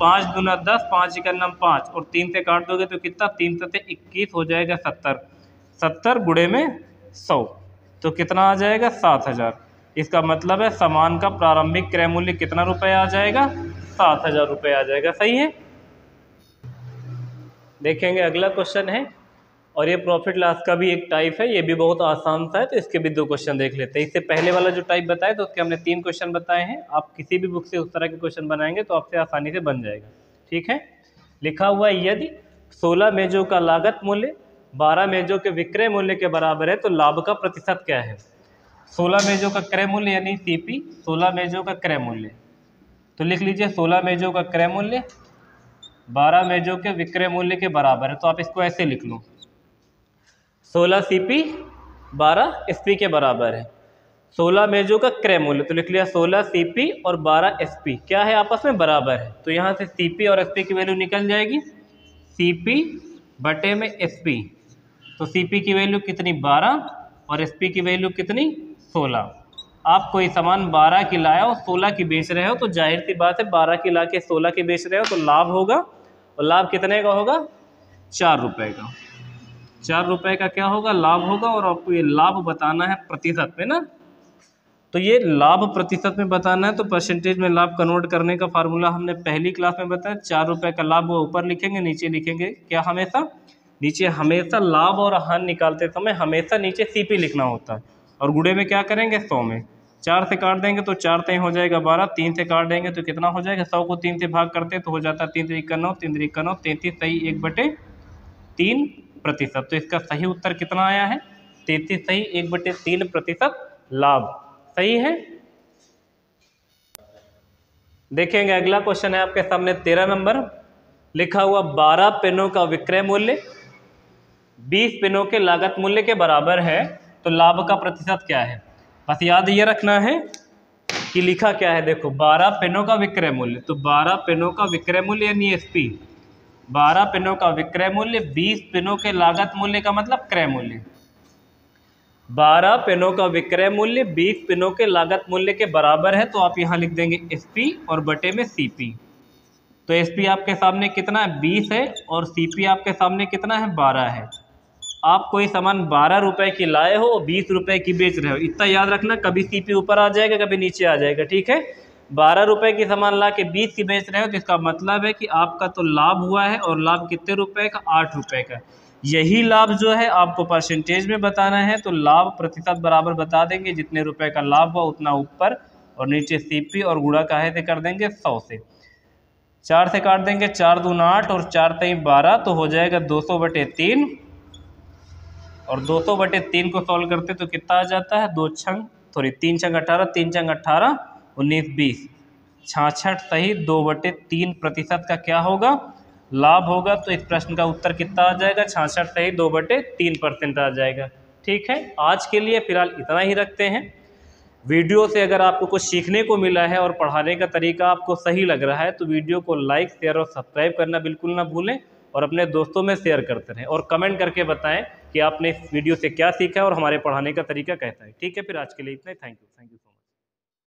5 दूना 10, 5 इकन्नम 5 और 3 से काट दोगे तो कितना 3 से 21 हो जाएगा 70। 70 गुणे में 100 तो कितना आ जाएगा 7000। इसका मतलब है सामान का प्रारंभिक क्रय मूल्य कितना रुपये आ जाएगा 7000 रुपये आ जाएगा। सही है। देखेंगे अगला क्वेश्चन है और ये प्रॉफिट लॉस का भी एक टाइप है। ये भी बहुत आसान सा है तो इसके भी 2 क्वेश्चन देख लेते हैं। इससे पहले वाला जो टाइप बताया तो उसके हमने 3 क्वेश्चन बताए हैं। आप किसी भी बुक से उस तरह के क्वेश्चन बनाएंगे तो आपसे आसानी से बन जाएगा। ठीक है, लिखा हुआ है यदि 16 मेजों का लागत मूल्य 12 मेजों के विक्रय मूल्य के बराबर है तो लाभ का प्रतिशत क्या है। 16 मेजों का क्रय मूल्य यानी सीपी, 16 मेजों का क्रय मूल्य, तो लिख लीजिए 16 मेजों का क्रय मूल्य 12 मेजों के विक्रय मूल्य के बराबर है। तो आप इसको ऐसे लिख लो 16 सीपी 12 एसपी के बराबर है। 16 मेजों का क्रय मूल्य तो लिख लिया 16 सीपी और 12 एसपी क्या है आपस में बराबर है। तो यहाँ से सीपी और एसपी की वैल्यू निकल जाएगी, सीपी बटे में एसपी। तो सीपी की वैल्यू कितनी 12 और एसपी की वैल्यू कितनी 16। आप कोई सामान 12 की लाया और 16 की बेच रहे हो तो जाहिर सी बात है 12 की ला के 16 की बेच रहे हो तो लाभ होगा। और लाभ कितने का होगा 4 रुपये का। 4 रुपये का क्या होगा लाभ होगा। और आपको ये लाभ बताना है प्रतिशत में ना, तो ये लाभ प्रतिशत में बताना है तो परसेंटेज में लाभ कन्वर्ट करने का फार्मूला हमने पहली क्लास में बताया। 4 रुपये का लाभ वो ऊपर लिखेंगे, नीचे लिखेंगे क्या हमेशा नीचे हमेशा लाभ और हानि निकालते समय हमेशा नीचे सीपी लिखना होता है, और गुणे में क्या करेंगे 100 में। 4 से काट देंगे तो 4 3 हो जाएगा 12, 3 से काट देंगे तो कितना हो जाएगा, 100 को 3 से भाग करते तो हो जाता है 3 3 9, 3 3 9, 33 सही 1/3%। तो इसका सही उत्तर कितना आया है, 33 सही 1/3% लाभ। सही है। देखेंगे अगला क्वेश्चन है आपके सामने 13 नंबर, लिखा हुआ 12 पेनों का विक्रय मूल्य 20 पेनों के लागत मूल्य के बराबर है, तो लाभ का प्रतिशत क्या है। बस याद ये रखना है कि लिखा क्या है, देखो 12 पेनों का विक्रय मूल्य, तो 12 पेनों का विक्रय मूल्य यानी एसपी, 12 पेनों का विक्रय मूल्य 20 पेनों के लागत मूल्य का मतलब क्रय मूल्य। 12 पेनों का विक्रय मूल्य 20 पेनों के लागत मूल्य के बराबर है, तो आप यहाँ लिख देंगे एसपी और बटे में सीपी। तो एसपी आपके सामने कितना है 20 है, और सीपी आपके सामने कितना है 12 है। आप कोई सामान 12 रुपए की लाए हो और 20 रुपए की बेच रहे हो, इतना याद रखना, कभी सीपी ऊपर आ जाएगा कभी नीचे आ जाएगा, ठीक है। 12 रुपए की सामान ला के 20 की बेच रहे हो, तो इसका मतलब है कि आपका तो लाभ हुआ है, और लाभ कितने रुपए का, 8 रुपए का। यही लाभ जो है आपको परसेंटेज में बताना है, तो लाभ प्रतिशत बराबर बता देंगे, जितने रुपए का लाभ हुआ उतना ऊपर, और नीचे सीपी, और गुणा काहे से कर देंगे 100 से। 4 से काट देंगे 4 दूना 8 और 4 3 12, तो हो जाएगा 200/3, और 200/3 को सॉल्व करते तो कितना आ जाता है, 3 छंग 18, 3 छंग 18, 19 20, 66 सही 2/3% का क्या होगा, लाभ होगा। तो इस प्रश्न का उत्तर कितना आ जाएगा, 66 सही 2/3% आ जाएगा। ठीक है, आज के लिए फिलहाल इतना ही रखते हैं। वीडियो से अगर आपको कुछ सीखने को मिला है और पढ़ाने का तरीका आपको सही लग रहा है, तो वीडियो को लाइक शेयर और सब्सक्राइब करना बिल्कुल ना भूलें, और अपने दोस्तों में शेयर करते रहें, और कमेंट करके बताएं कि आपने इस वीडियो से क्या सीखा है और हमारे पढ़ाने का तरीका कैसा है। ठीक है, फिर आज के लिए इतना ही। Thank you.